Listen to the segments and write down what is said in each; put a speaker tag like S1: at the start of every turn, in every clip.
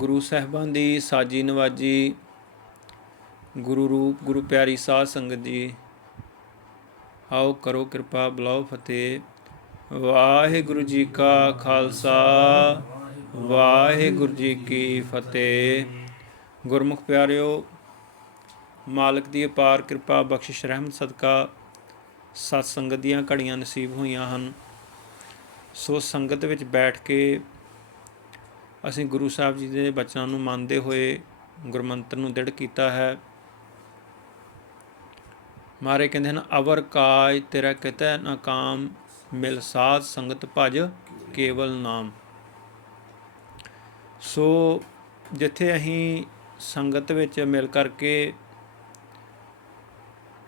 S1: ਗੁਰੂ ਸਾਹਿਬਾਂ ਦੀ ਸਾਜੀ ਨਵਾਜੀ, ਗੁਰੂ ਰੂਪ, ਗੁਰੂ ਪਿਆਰੀ ਸਾਧ ਸੰਗਤ ਜੀ, ਆਓ ਕਰੋ ਕਿਰਪਾ, ਬਲਾਓ ਫਤਿਹ। ਵਾਹਿਗੁਰੂ ਜੀ ਕਾ ਖਾਲਸਾ, ਵਾਹਿਗੁਰੂ ਜੀ ਕੀ ਫਤਿਹ। ਗੁਰਮੁਖ ਪਿਆਰਿਓ, ਮਾਲਕ ਦੀ ਅਪਾਰ ਕਿਰਪਾ, ਬਖਸ਼ਿਸ਼, ਰਹਿਮਤ, ਸਦਕਾ ਸਤ ਸੰਗਤ ਦੀਆਂ ਘੜੀਆਂ ਨਸੀਬ ਹੋਈਆਂ ਹਨ। ਸੋ ਸੰਗਤ ਵਿੱਚ ਬੈਠ ਕੇ ਅਸੀਂ ਗੁਰੂ ਸਾਹਿਬ ਜੀ ਦੇ ਬਚਨਾਂ ਨੂੰ ਮੰਨਦੇ ਹੋਏ ਗੁਰਮੰਤਰ ਨੂੰ ਦ੍ਰਿੜ ਕੀਤਾ ਹੈ। ਮਾਰੇ ਕਹਿੰਦੇ ਹਨ, ਅਵਰ ਕਾਜ ਤੇਰਾ ਕਿਤੈ ਨਾ ਕਾਮ, ਮਿਲ ਸਾਧ ਸੰਗਤ ਭਜ ਕੇਵਲ ਨਾਮ। ਸੋ ਜਿੱਥੇ ਅਸੀਂ ਸੰਗਤ ਵਿੱਚ ਮਿਲ ਕਰਕੇ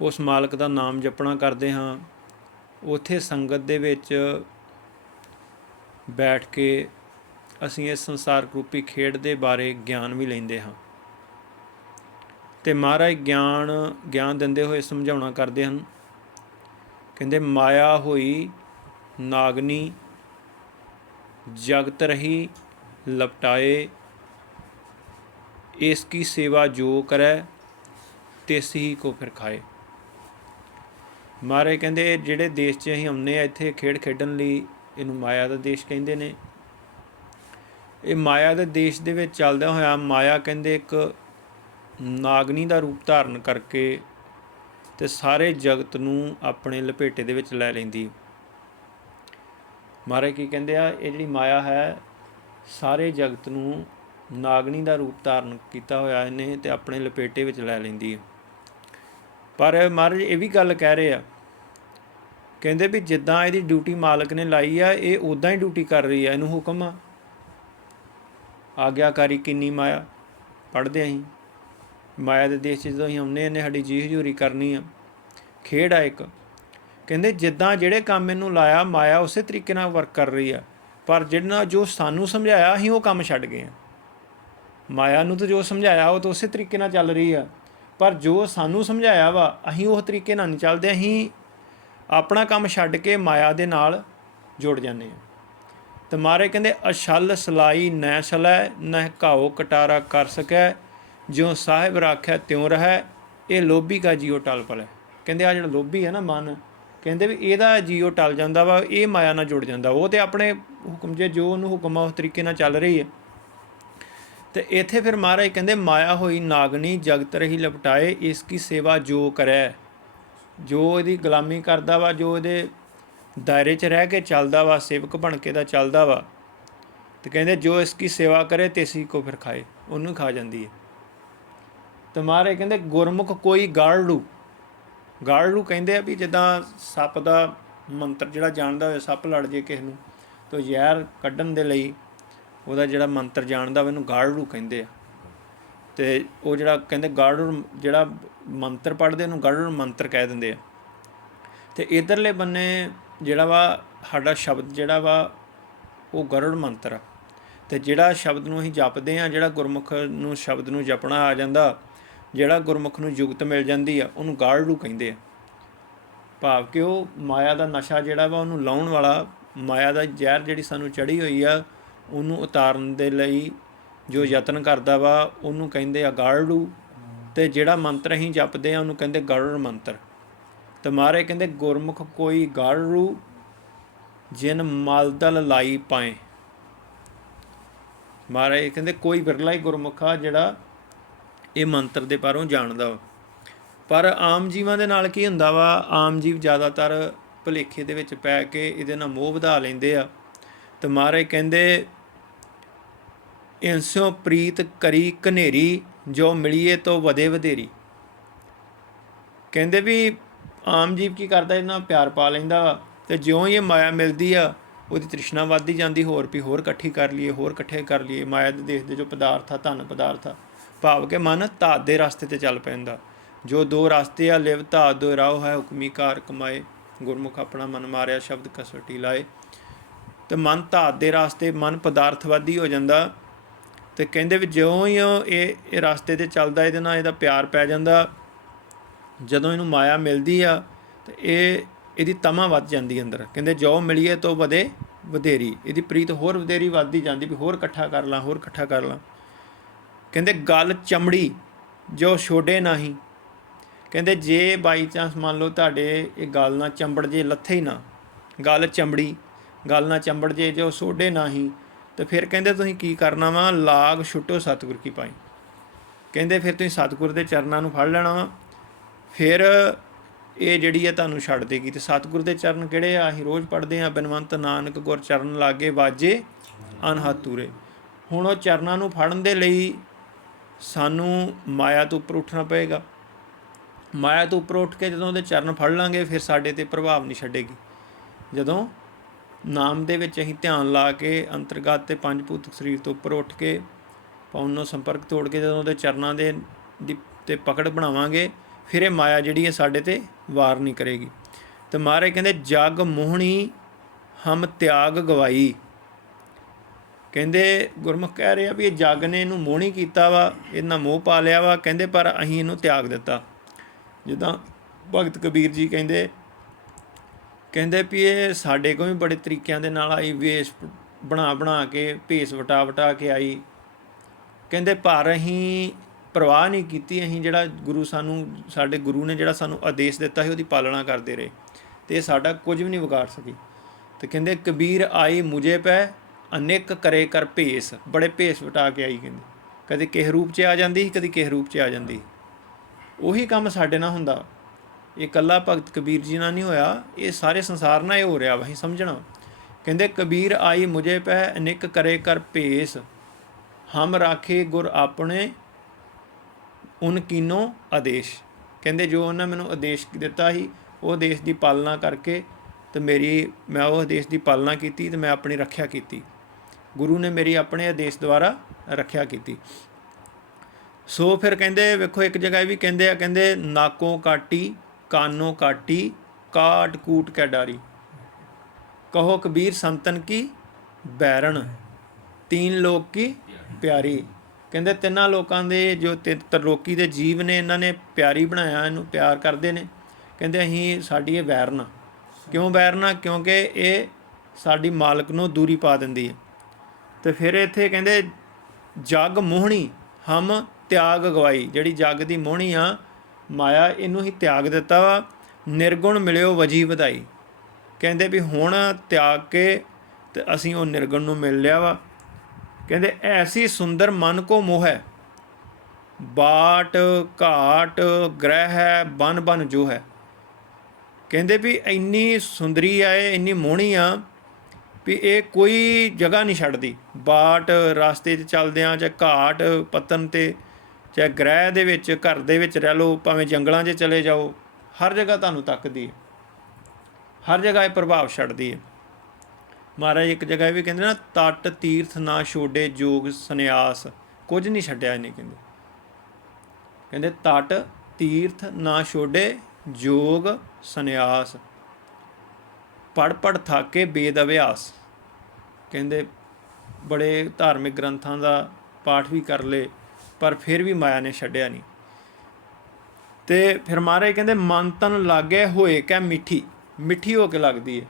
S1: ਉਸ ਮਾਲਕ ਦਾ ਨਾਮ ਜਪਣਾ ਕਰਦੇ ਹਾਂ, ਉਥੇ ਸੰਗਤ ਦੇ ਵਿੱਚ ਬੈਠ ਕੇ ਅਸੀਂ ਇਸ ਸੰਸਾਰ ਰੂਪੀ ਖੇਡ ਦੇ ਬਾਰੇ ਗਿਆਨ ਵੀ ਲੈਂਦੇ ਹਾਂ। ਤੇ ਮਹਾਰਾਜ ਗਿਆਨ ਗਿਆਨ ਦਿੰਦੇ ਹੋਏ ਸਮਝਾਉਣਾ ਕਰਦੇ ਹਨ। ਕਹਿੰਦੇ, ਮਾਇਆ ਹੋਈ ਨਾਗਨੀ, ਜਗਤ ਰਹੀ ਲਪਟਾਏ, ਇਸ ਕੀ ਸੇਵਾ ਜੋ ਕਰੈ, ਤਿਸ ਹੀ ਕੋ ਫਿਰ ਖਾਏ। ਮਾਰੇ ਕਹਿੰਦੇ ਜਿਹੜੇ ਦੇਸ਼ 'ਚ ਅਸੀਂ ਆਉਂਦੇ ਆ, ਇੱਥੇ ਖੇਡ ਖੇਡਣ ਲਈ ਇਹਨੂੰ ਮਾਇਆ ਦਾ ਦੇਸ਼ ਕਹਿੰਦੇ ਨੇ। ਇਹ ਮਾਇਆ ਦੇ ਦੇਸ਼ ਦੇ ਵਿੱਚ ਚੱਲਦਾ ਹੋਇਆ ਮਾਇਆ ਕਹਿੰਦੇ ਇੱਕ ਨਾਗਨੀ ਦਾ ਰੂਪ ਧਾਰਨ ਕਰਕੇ ਤੇ ਸਾਰੇ ਜਗਤ ਨੂੰ ਆਪਣੇ ਲਪੇਟੇ ਦੇ ਵਿੱਚ ਲੈ ਲੈਂਦੀ। ਮਹਾਰਾਜ ਕੀ ਕਹਿੰਦੇ ਆ, ਇਹ ਜਿਹੜੀ ਮਾਇਆ ਹੈ, ਸਾਰੇ ਜਗਤ ਨੂੰ ਨਾਗਨੀ ਦਾ ਰੂਪ ਧਾਰਨ ਕੀਤਾ ਹੋਇਆ ਇਹਨੇ ਤੇ ਆਪਣੇ ਲਪੇਟੇ ਵਿੱਚ ਲੈ ਲੈਂਦੀ ਹੈ। ਪਰ ਮਹਾਰਾਜ ਇਹ ਵੀ ਗੱਲ ਕਹਿ ਰਹੇ ਆ, ਕਹਿੰਦੇ ਵੀ ਜਿੱਦਾਂ ਇਹਦੀ ਡਿਊਟੀ ਮਾਲਕ ਨੇ ਲਾਈ ਆ, ਇਹ ਉਦਾਂ ਹੀ ਡਿਊਟੀ ਕਰ ਰਹੀ ਆ, ਇਹਨੂੰ ਹੁਕਮ ਆ। ਆਗਿਆਕਾਰੀ ਕਿੰਨੀ ਮਾਇਆ ਪੜਦੇ ਆਂ ਮਾਇਆ ਦੇ ਦੇਸ਼ 'ਚ ਜਦੋਂ ਅਸੀਂ ਆਉਂਦੇ ਨੇ ਸਾਡੀ ਜੀ ਹਜ਼ੂਰੀ ਕਰਨੀ ਆ। ਖੇਡ ਆ ਇੱਕ। ਕਹਿੰਦੇ ਜਿੱਦਾਂ ਜਿਹੜੇ ਕੰਮ ਇਹਨੂੰ ਲਾਇਆ, ਮਾਇਆ ਉਸੇ ਤਰੀਕੇ ਨਾਲ ਵਰਕ ਕਰ ਰਹੀ ਆ। ਪਰ ਜਿਹੜਾ ਜੋ ਸਾਨੂੰ ਸਮਝਾਇਆ, ਅਸੀਂ ਉਹ ਕੰਮ ਛੱਡ ਗਏ ਆ। ਮਾਇਆ ਨੂੰ ਤਾਂ ਜੋ ਸਮਝਾਇਆ, ਉਹ ਤਾਂ ਉਸੇ ਤਰੀਕੇ ਨਾਲ ਚੱਲ ਰਹੀ ਆ। ਪਰ ਜੋ ਸਾਨੂੰ ਸਮਝਾਇਆ ਵਾ, ਅਸੀਂ ਉਹ ਤਰੀਕੇ ਨਾਲ ਨਹੀਂ ਚੱਲਦੇ। ਅਸੀਂ ਆਪਣਾ ਕੰਮ ਛੱਡ ਕੇ ਮਾਇਆ ਦੇ ਨਾਲ ਜੁੜ ਜਾਂਦੇ ਆ। ਤੇ ਮਾਰੇ ਕਹਿੰਦੇ ਅਛਲ ਸਲਾਈ ਨੈ ਸਲੈ, ਨਹਿ ਘਾਓ ਕਟਾਰਾ ਕਰ ਸਕੈ। ਜਿਉ ਸਾਹਿਬ ਰਾਖੈ ਤਿਉ ਰਹੈ, ਇਹ ਲੋਭੀ ਕਾ ਜੀਉ ਟਲ ਪਲੈ। ਕਹਿੰਦੇ ਆ ਜਿਹੜਾ ਲੋਭੀ ਹੈ ਨਾ ਮਨ, ਕਹਿੰਦੇ ਵੀ ਇਹਦਾ ਜੀਉ ਟਲ ਜਾਂਦਾ ਵਾ, ਇਹ ਮਾਇਆ ਨਾਲ ਜੁੜ ਜਾਂਦਾ। ਉਹ ਤੇ ਆਪਣੇ ਹੁਕਮ ਜੇ ਜੋ ਉਹਨੂੰ ਹੁਕਮ ਆ, ਉਸ ਤਰੀਕੇ ਨਾਲ ਚੱਲ ਰਹੀ ਹੈ। ਤੇ ਇੱਥੇ ਫਿਰ ਮਹਾਰਾਜ ਕਹਿੰਦੇ, ਮਾਇਆ ਹੋਈ ਨਾਗਣੀ ਜਗਤ ਰਹੀ ਲਪਟਾਏ, ਇਸ ਕੀ ਸੇਵਾ ਜੋ ਕਰੈ। ਜੋ ਇਹਦੀ ਗੁਲਾਮੀ ਕਰਦਾ ਵਾ, ਜੋ ਇਹਦੇ ਦਾਇਰੇ 'ਚ ਰਹਿ ਕੇ ਚੱਲਦਾ ਵਾ, ਸੇਵਕ ਬਣ ਕੇ ਦਾ ਚੱਲਦਾ ਵਾ। ਤੇ ਕਹਿੰਦੇ, ਜੋ ਇਸ ਕੀ ਸੇਵਾ ਕਰੇ ਤੇਸੀ ਕੋ ਫਿਰ ਖਾਏ, ਉਹਨੂੰ ਖਾ ਜਾਂਦੀ ਹੈ ਤੇ ਮਾਰੇ ਕਹਿੰਦੇ, ਗੁਰਮੁਖ ਕੋਈ ਗਾਲੜੂ ਗਾਲੜੂ ਕਹਿੰਦੇ ਆ ਵੀ ਜਿੱਦਾਂ ਸੱਪ ਦਾ ਮੰਤਰ ਜਿਹੜਾ ਜਾਣਦਾ ਹੋਵੇ, ਸੱਪ ਲੜ ਜੇ ਕਿਸੇ ਨੂੰ, ਤਾਂ ਜ਼ਹਿਰ ਕੱਢਣ ਦੇ ਲਈ ਉਹਦਾ ਜਿਹੜਾ ਮੰਤਰ ਜਾਣਦਾ ਵਾ ਉਹਨੂੰ ਗਾੜਲੂ ਕਹਿੰਦੇ ਆ। ਤੇ ਉਹ ਜਿਹੜਾ ਕਹਿੰਦੇ ਗਾੜਲੂ ਜਿਹੜਾ ਮੰਤਰ ਪੜ੍ਹਦੇ, ਉਹਨੂੰ ਗਾੜਲੂ ਮੰਤਰ ਕਹਿ ਦਿੰਦੇ ਆ। ਤੇ ਇਧਰਲੇ ਬੰਨੇ ਜਿਹੜਾ ਵਾ ਸਾਡਾ ਸ਼ਬਦ ਜਿਹੜਾ ਵਾ, ਉਹ ਗਰੜ ਮੰਤਰ ਆ। ਤੇ ਜਿਹੜਾ ਸ਼ਬਦ ਨੂੰ ਅਸੀਂ ਜਪਦੇ ਆ ਜਿਹੜਾ ਗੁਰਮੁਖ ਨੂੰ ਸ਼ਬਦ ਨੂੰ ਜਪਣਾ ਆ ਜਾਂਦਾ, ਜਿਹੜਾ ਗੁਰਮੁਖ ਨੂੰ ਯੁਗਤ ਮਿਲ ਜਾਂਦੀ ਆ, ਉਹਨੂੰ ਗਾੜਲੂ ਕਹਿੰਦੇ ਆ। ਭਾਵ ਕਿ ਉਹ ਮਾਇਆ ਦਾ ਨਸ਼ਾ ਜਿਹੜਾ ਵਾ, ਉਹਨੂੰ ਲਾਉਣ ਵਾਲਾ, ਮਾਇਆ ਦਾ ਜ਼ਹਿਰ ਜਿਹੜੀ ਸਾਨੂੰ ਚੜੀ ਹੋਈ ਆ, ਉਹਨੂੰ ਉਤਾਰਨ ਦੇ ਲਈ ਜੋ ਯਤਨ ਕਰਦਾ ਵਾ, ਉਹਨੂੰ ਕਹਿੰਦੇ ਆ ਗਾੜਲੂ ਤੇ ਜਿਹੜਾ ਮੰਤਰ ਅਸੀਂ ਜਪਦੇ ਆ ਉਹਨੂੰ ਕਹਿੰਦੇ ਗੜੜ ਮੰਤਰ। ਤੇ ਮਾਰੇ ਕਹਿੰਦੇ, ਗੁਰਮੁਖ ਕੋਈ ਗਾੜਰੂ ਜਿਨ ਮਲਦਲ ਲਾਈ ਪਾਏ। ਮਾਰੇ ਕਹਿੰਦੇ, ਕੋਈ ਬਿਰਲਾ ਹੀ ਗੁਰਮੁਖ ਆ, ਜਿਹੜਾ ਇਹ ਮੰਤਰ ਦੇ ਪਰੋਂ ਜਾਣਦਾ ਵਾ। ਪਰ ਆਮ ਜੀਵਾਂ ਦੇ ਨਾਲ ਕੀ ਹੁੰਦਾ ਵਾ? ਆਮ ਜੀਵ ਜ਼ਿਆਦਾਤਰ ਭੁਲੇਖੇ ਦੇ ਵਿੱਚ ਪੈ ਕੇ ਇਹਦੇ ਨਾਲ ਮੋਹ ਵਧਾ ਲੈਂਦੇ ਆ। ਤੇ ਮਾਰੇ ਕਹਿੰਦੇ, ਇਨਸੋ ਪ੍ਰੀਤ ਕਰੀ ਕਨੇਰੀ ਜੋ ਮਿਲੀਏ ਤੋ ਵਧੇ ਵਧੇਰੀ। ਕਹਿੰਦੇ ਵੀ ਆਮ ਜੀਵ ਕੀ ਕਰਦਾ ਇਹਨਾਂ ਪਿਆਰ ਪਾ ਲੈਂਦਾ ਵਾ। ਤੇ ਜਿਉਂ ਹੀ ਇਹ ਮਾਇਆ ਮਿਲਦੀ ਆ, ਉਹਦੀ ਤ੍ਰਿਸ਼ਨਾ ਵੱਧਦੀ ਜਾਂਦੀ, ਹੋਰ ਵੀ ਹੋਰ ਇਕੱਠੀ ਕਰ ਲਈਏ, ਹੋਰ ਇਕੱਠੇ ਕਰ ਲਈਏ। ਮਾਇਆ ਦੇ ਦੇਸ਼ ਦੇ ਜੋ ਪਦਾਰਥ ਆ, ਧਨ ਪਦਾਰਥ ਆ, ਭਾਵ ਕਿ ਮਨ ਧਾਤ ਦੇ ਰਸਤੇ ਤੇ ਚੱਲ ਪੈਂਦਾ। ਜੋ ਦੋ ਰਸਤੇ ਆ, ਲਿਵ, ਧਾਤ, ਦੋ ਰਾਹ, ਹੈ ਹੁਕਮੀ ਕਾਰ ਕਮਾਏ। ਗੁਰਮੁਖ ਆਪਣਾ ਮਨ ਮਾਰਿਆ, ਸ਼ਬਦ ਕਸਵਟੀ ਲਾਏ। ਤੇ ਮਨ ਧਾਤ ਦੇ ਰਸਤੇ, ਮਨ ਪਦਾਰਥਵਾਦੀ ਹੋ ਜਾਂਦਾ। ਤੇ ਕਹਿੰਦੇ ਵੀ ਜਿਉਂ ਹੀ ਇਹ ਇਹ ਰਸਤੇ ਤੇ ਚੱਲਦਾ, ਇਹਦੇ ਨਾਲ ਇਹਦਾ ਪਿਆਰ ਪੈ ਜਾਂਦਾ। ਜਦੋਂ ਇਹਨੂੰ ਮਾਇਆ ਮਿਲਦੀ ਆ, ਤੇ ਇਹ, ਇਹਦੀ ਤਮਾ ਵੱਧ ਜਾਂਦੀ ਅੰਦਰ। ਕਹਿੰਦੇ ਜੋ ਮਿਲੀਏ ਤੋਂ ਵਧੇ ਵਧੇਰੀ। ਇਹਦੀ ਪ੍ਰੀਤ ਹੋਰ ਵਧੇਰੀ ਵੱਧਦੀ ਜਾਂਦੀ ਵੀ ਹੋਰ ਇਕੱਠਾ ਕਰ ਲਾਂ, ਹੋਰ ਇਕੱਠਾ ਕਰ ਲਾਂ। ਕਹਿੰਦੇ ਗੱਲ ਚਮੜੀ, ਜੋ ਛੋਡੇ ਨਹੀਂ। ਕਹਿੰਦੇ ਜੇ ਬਾਈ ਚਾਂਸ ਮੰਨ ਲਓ ਤੁਹਾਡੇ ਇਹ ਗੱਲ ਨਾ ਚੰਬੜ ਜੇ ਲੱਥੇ ਹੀ ਨਾ। ਗੱਲ ਚਮੜੀ, ਗੱਲ ਨਾ ਚੰਬੜ ਜੇ ਜੋ ਛੋਡੇ ਨਹੀਂ। ਤੇ ਫਿਰ ਕਹਿੰਦੇ ਤੁਸੀਂ ਕੀ ਕਰਨਾ ਵਾ? ਲਾਗ ਛੁੱਟੋ ਸਤਿਗੁਰ ਕੀ ਪਾਈ। ਕਹਿੰਦੇ ਫਿਰ ਤੁਸੀਂ ਸਤਿਗੁਰ ਦੇ ਚਰਨਾਂ ਨੂੰ ਫੜ ਲੈਣਾ ਵਾ। ਫਿਰ ਇਹ ਜਿਹੜੀ ਹੈ ਤੁਹਾਨੂੰ ਛੱਡ ਦੇਗੀ ਤੇ ਸਤਿਗੁਰ ਦੇ ਚਰਨ ਕਿਹੜੇ ਆ? ਅਸੀਂ ਰੋਜ਼ ਪੜ੍ਹਦੇ ਆ ਬਨਵੰਤ ਨਾਨਕ ਗੁਰ ਚਰਨ ਲਾਗੇ ਵਾਜੇ ਅਨਹਦ ਹੁਣ ਉਹ ਚਰਨਾਂ ਨੂੰ ਫੜਨ ਦੇ ਲਈ ਸਾਨੂੰ ਮਾਇਆ ਤੋਂ ਉੱਪਰ ਉੱਠਣਾ ਪਏਗਾ। ਮਾਇਆ ਤੋਂ ਉੱਪਰ ਉੱਠ ਕੇ ਜਦੋਂ ਉਹਦੇ ਚਰਨ ਫੜ ਲਾਂਗੇ, ਫਿਰ ਸਾਡੇ ਤੇ ਪ੍ਰਭਾਵ ਨਹੀਂ ਛੱਡੇਗੀ। ਜਦੋਂ ਨਾਮ ਦੇ ਵਿੱਚ ਅਸੀਂ ਧਿਆਨ ਲਾ ਕੇ ਅੰਤਰਗਤ ਤੇ ਪੰਜ ਭੂਤ ਸਰੀਰ ਤੋਂ ਉੱਪਰ ਉੱਠ ਕੇ ਪੌਣ ਸੰਪਰਕ ਤੋੜ ਕੇ ਜਦੋਂ ਉਹਦੇ ਚਰਨਾਂ ਦੇ ਦੀ ਤੇ ਪਕੜ ਬਣਾਵਾਂਗੇ ਫਿਰ ਇਹ ਮਾਇਆ ਜਿਹੜੀ ਹੈ ਸਾਡੇ ਤੇ ਵਾਰ ਨਹੀਂ ਕਰੇਗੀ। ਤੇ ਮਹਾਰਾਜ ਕਹਿੰਦੇ, ਜਗ ਮੋਹਣੀ, ਹਮ ਤਿਆਗ ਗਵਾਈ। ਕਹਿੰਦੇ, ਗੁਰਮੁਖ ਕਹਿ ਰਹੇ ਆ ਵੀ ਇਹ ਜਗ ਨੇ ਇਹਨੂੰ ਮੋਹਣੀ ਕੀਤਾ ਵਾ, ਇਹਨਾਂ ਮੋਹ ਪਾ ਲਿਆ ਵਾ, ਕਹਿੰਦੇ, ਪਰ ਅਸੀਂ ਇਹਨੂੰ ਤਿਆਗ ਦਿੱਤਾ। ਜਿੱਦਾਂ ਭਗਤ ਕਬੀਰ ਜੀ ਕਹਿੰਦੇ ਕਹਿੰਦੇ ਵੀ ਇਹ ਸਾਡੇ ਕੋਲ ਵੀ ਬੜੇ ਤਰੀਕਿਆਂ ਦੇ ਨਾਲ ਆਈ, ਵੇਸ਼ ਬਣਾ ਬਣਾ ਕੇ, ਭੇਸ ਵਟਾ ਵਟਾ ਕੇ ਆਈ। ਕਹਿੰਦੇ, ਪਰ ਅਸੀਂ ਪਰਵਾਹ ਨਹੀਂ ਕੀਤੀ, ਅਸੀਂ ਜਿਹੜਾ ਗੁਰੂ ਸਾਨੂੰ, ਸਾਡੇ ਗੁਰੂ ਨੇ ਜਿਹੜਾ ਸਾਨੂੰ ਆਦੇਸ਼ ਦਿੱਤਾ ਸੀ, ਉਹਦੀ ਪਾਲਣਾ ਕਰਦੇ ਰਹੇ ਤੇ ਇਹ ਸਾਡਾ ਕੁਝ ਵੀ ਨਹੀਂ ਵਿਗਾੜ ਸਕੀ। ਤੇ ਕਹਿੰਦੇ, ਕਬੀਰ ਆਈ ਮੁਝੇ ਪੈ, ਅਨੇਕ ਕਰੇ ਕਰ ਭੇਸ। ਬੜੇ ਭੇਸ ਵਟਾ ਕੇ ਆਈ ਕਹਿੰਦੇ। ਕਦੇ ਕਿਸ ਰੂਪ 'ਚ ਆ ਜਾਂਦੀ ਸੀ ਕਦੇ ਕਿਸ ਰੂਪ 'ਚ ਆ ਜਾਂਦੀ। ਉਹੀ ਕੰਮ ਸਾਡੇ ਨਾਲ ਹੁੰਦਾ। ਇਹ ਕੱਲਾ ਭਗਤ ਕਬੀਰ ਜੀ ਨਾਲ ਨਹੀਂ ਹੋਇਆ, ਇਹ ਸਾਰੇ ਸੰਸਾਰ ਨਾਲ ਇਹ ਹੋ ਰਿਹਾ ਵਾ ਸਮਝਣਾ। ਕਹਿੰਦੇ, ਕਬੀਰ ਆਈ ਮੁਝੇ ਪੈ, ਅਨੇਕ ਕਰੇ ਕਰ ਭੇਸ। ਹਮ ਰਾਖੇ ਗੁਰ ਆਪਣੇ ਉਨ ਕੀਨੋ ਆਦੇਸ਼। ਕਹਿੰਦੇ ਜੋ ਉਹਨਾਂ ਮੈਨੂੰ ਆਦੇਸ਼ ਦਿੱਤਾ ਸੀ, ਉਹ ਆਦੇਸ਼ ਦੀ ਪਾਲਣਾ ਕਰਕੇ ਤੇ ਮੇਰੀ, ਮੈਂ ਉਹ ਆਦੇਸ਼ ਦੀ ਪਾਲਣਾ ਕੀਤੀ ਤੇ ਮੈਂ ਆਪਣੀ ਰੱਖਿਆ ਕੀਤੀ। ਗੁਰੂ ਨੇ ਮੇਰੀ ਆਪਣੇ ਆਦੇਸ਼ ਦੁਆਰਾ ਰੱਖਿਆ ਕੀਤੀ। ਸੋ ਫਿਰ ਕਹਿੰਦੇ, ਵੇਖੋ ਇੱਕ ਜਗ੍ਹਾ ਇਹ ਵੀ ਕਹਿੰਦੇ ਆ, ਕਹਿੰਦੇ, ਨਾਕੋਂ ਕਾਟੀ, ਕਾਨੋਂ ਕਾਟੀ, ਕਾਟ ਕੂਟ ਕੈ ਡਾਰੀ ਕਹੋ ਕਬੀਰ ਸੰਤਨ ਕੀ, ਬੈਰਣ, ਤੀਨ ਲੋਕ ਕੀ, ਪਿਆਰੀ। ਕਹਿੰਦੇ ਤਿੰਨਾਂ ਲੋਕਾਂ ਦੇ ਜੋ ਤਿ- ਤਰਲੋਕੀ ਦੇ ਜੀਵ ਨੇ, ਇਹਨਾਂ ਨੇ ਪਿਆਰੀ ਬਣਾਇਆ, ਇਹਨੂੰ ਪਿਆਰ ਕਰਦੇ ਨੇ। ਕਹਿੰਦੇ ਅਸੀਂ ਸਾਡੀ ਇਹ ਵੈਰਨਾ ਕਿਉਂ ਵੈਰਨਾ ਕਿਉਂਕਿ ਇਹ ਸਾਡੀ ਮਾਲਕ ਨੂੰ ਦੂਰੀ ਪਾ ਦਿੰਦੀ ਹੈ। ਤੇ ਫਿਰ ਇੱਥੇ ਕਹਿੰਦੇ ਜਗ ਮੋਹਣੀ, ਹਮ ਤਿਆਗ ਗਵਾਈ। ਜਿਹੜੀ ਜਗ ਦੀ ਮੋਹਣੀ ਆ, ਮਾਇਆ ਇਹਨੂੰ ਹੀ ਤਿਆਗ ਦਿੱਤਾ ਵਾ। ਨਿਰਗੁਣ ਮਿਲਿਓ ਵਜੀ ਵਧਾਈ। ਕਹਿੰਦੇ ਵੀ ਹੁਣ ਤਿਆਗ ਕੇ ਤੇ ਅਸੀਂ ਉਹ ਨਿਰਗੁਣ ਨੂੰ ਮਿਲ ਲਿਆ ਵਾ। ਕਹਿੰਦੇ, ਐਸੀ ਸੁੰਦਰ ਮਨ ਕੋ ਮੋਹ ਹੈ। ਬਾਟ, ਘਾਟ, ਗ੍ਰਹਿ ਹੈ, ਬਨ ਬਨ ਜੋ ਹੈ। ਕਹਿੰਦੇ ਵੀ ਇੰਨੀ ਸੁੰਦਰੀ ਆ, ਇਹ ਇੰਨੀ ਮੋਹਣੀ ਆ ਵੀ ਇਹ ਕੋਈ ਜਗ੍ਹਾ ਨਹੀਂ ਛੱਡਦੀ। ਬਾਟ ਰਸਤੇ 'ਚ ਚੱਲਦਿਆਂ ਆ ਚਾਹੇ ਘਾਟ ਪਤਨ ਤੇ ਚਾਹੇ ਗ੍ਰਹਿ ਦੇ ਵਿੱਚ, ਘਰ ਦੇ ਵਿੱਚ ਰਹਿ ਲਓ, ਭਾਵੇਂ ਜੰਗਲਾਂ 'ਚ ਚਲੇ ਜਾਓ, ਹਰ ਜਗ੍ਹਾ ਤੁਹਾਨੂੰ ਤੱਕਦੀ ਹੈ। ਹਰ ਜਗ੍ਹਾ ਇਹ ਪ੍ਰਭਾਵ ਛੱਡਦੀ ਹੈ। ਮਹਾਰਾਜ, ਇੱਕ ਜਗ੍ਹਾ ਇਹ ਵੀ ਕਹਿੰਦੇ ਨਾ, ਤਟ, ਤੀਰਥ ਨਾ ਛੋਡੇ ਜੋਗ ਸੰਨਿਆਸ। ਕੁਝ ਨਹੀਂ ਛੱਡਿਆ ਇਹਨੇ ਕਹਿੰਦੇ। ਕਹਿੰਦੇ ਤਟ, ਤੀਰਥ ਨਾ ਛੋਡੇ ਜੋਗ ਸੰਨਿਆਸ। ਪੜ ਪੜ ਥਾਕੇ ਬੇਦ ਅਭਿਆਸ ਕਹਿੰਦੇ ਬੜੇ ਧਾਰਮਿਕ ਗ੍ਰੰਥਾਂ ਦਾ ਪਾਠ ਵੀ ਕਰ ਲੇ ਪਰ ਫਿਰ ਵੀ ਮਾਇਆ ਨੇ ਛੱਡਿਆ ਨਹੀਂ। ਤੇ ਫਿਰ ਮਹਾਰਾਜ ਕਹਿੰਦੇ ਮਨ ਤਨ ਲਾਗੇ ਹੋਏ ਕੈ ਮਿੱਠੀ। ਮਿੱਠੀ ਹੋ ਕੇ ਲੱਗਦੀ ਹੈ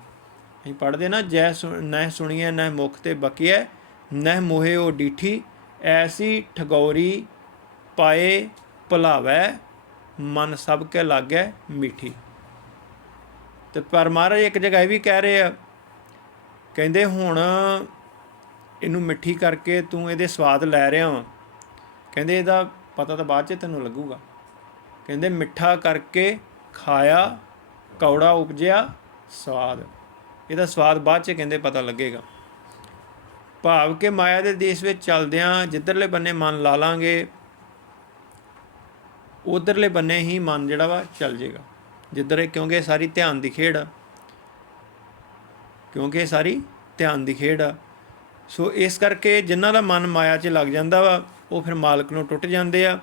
S1: ਅਸੀਂ ਪੜ੍ਹਦੇ ਨਾ, ਜੈ ਸੁ- ਨਹਿ ਸੁਣੀਐ, ਨਹਿ ਮੁਖ ਤੇ ਬਕੀਐ, ਨਹਿ ਮੋਹੇ ਉਹ ਡੀਠੀ, ਐਸੀ ਠਗੌਰੀ ਪਾਏ ਭੁਲਾਵੈ, ਮਨ ਸਭ ਕੇ ਲਾਗੈ ਮਿੱਠੀ। ਤੇ ਪਰ ਮਹਾਰਾਜ ਇੱਕ ਜਗ੍ਹਾ ਇਹ ਵੀ ਕਹਿ ਰਹੇ ਆ, ਕਹਿੰਦੇ ਹੁਣ ਇਹਨੂੰ ਮਿੱਠੀ ਕਰਕੇ ਤੂੰ ਇਹਦੇ ਸਵਾਦ ਲੈ ਰਿਹਾ ਵਾਂ। ਕਹਿੰਦੇ ਇਹਦਾ ਪਤਾ ਤਾਂ ਬਾਅਦ ਚ ਤੈਨੂੰ ਲੱਗੂਗਾ। ਕਹਿੰਦੇ ਮਿੱਠਾ ਕਰਕੇ ਖਾਇਆ, ਕੌੜਾ ਉਪਜਿਆ ਸਵਾਦ। ਇਹਦਾ ਸਵਾਦ ਬਾਅਦ ਚ ਕਹਿੰਦੇ ਪਤਾ ਲੱਗੇਗਾ। ਭਾਵ ਕਿ ਮਾਇਆ ਦੇ ਦੇਸ਼ ਵਿੱਚ ਚੱਲਦਿਆਂ ਜਿੱਧਰਲੇ ਬੰਨੇ ਮਨ ਲਾ ਲਾਂਗੇ, ਉਧਰਲੇ ਬੰਨੇ ਹੀ ਮਨ ਜਿਹੜਾ ਵਾ ਚੱਲ ਜਾਏਗਾ ਜਿੱਧਰ ਇਹ ਕਿਉਂਕਿ ਇਹ ਸਾਰੀ ਧਿਆਨ ਦੀ ਖੇਡ ਆ। ਕਿਉਂਕਿ ਇਹ ਸਾਰੀ ਧਿਆਨ ਦੀ ਖੇਡ ਆ। ਸੋ ਇਸ ਕਰਕੇ ਜਿਨ੍ਹਾਂ ਦਾ ਮਨ ਮਾਇਆ 'ਚ ਲੱਗ ਜਾਂਦਾ ਵਾ, ਉਹ ਫਿਰ ਮਾਲਕ ਨੂੰ ਟੁੱਟ ਜਾਂਦੇ ਆ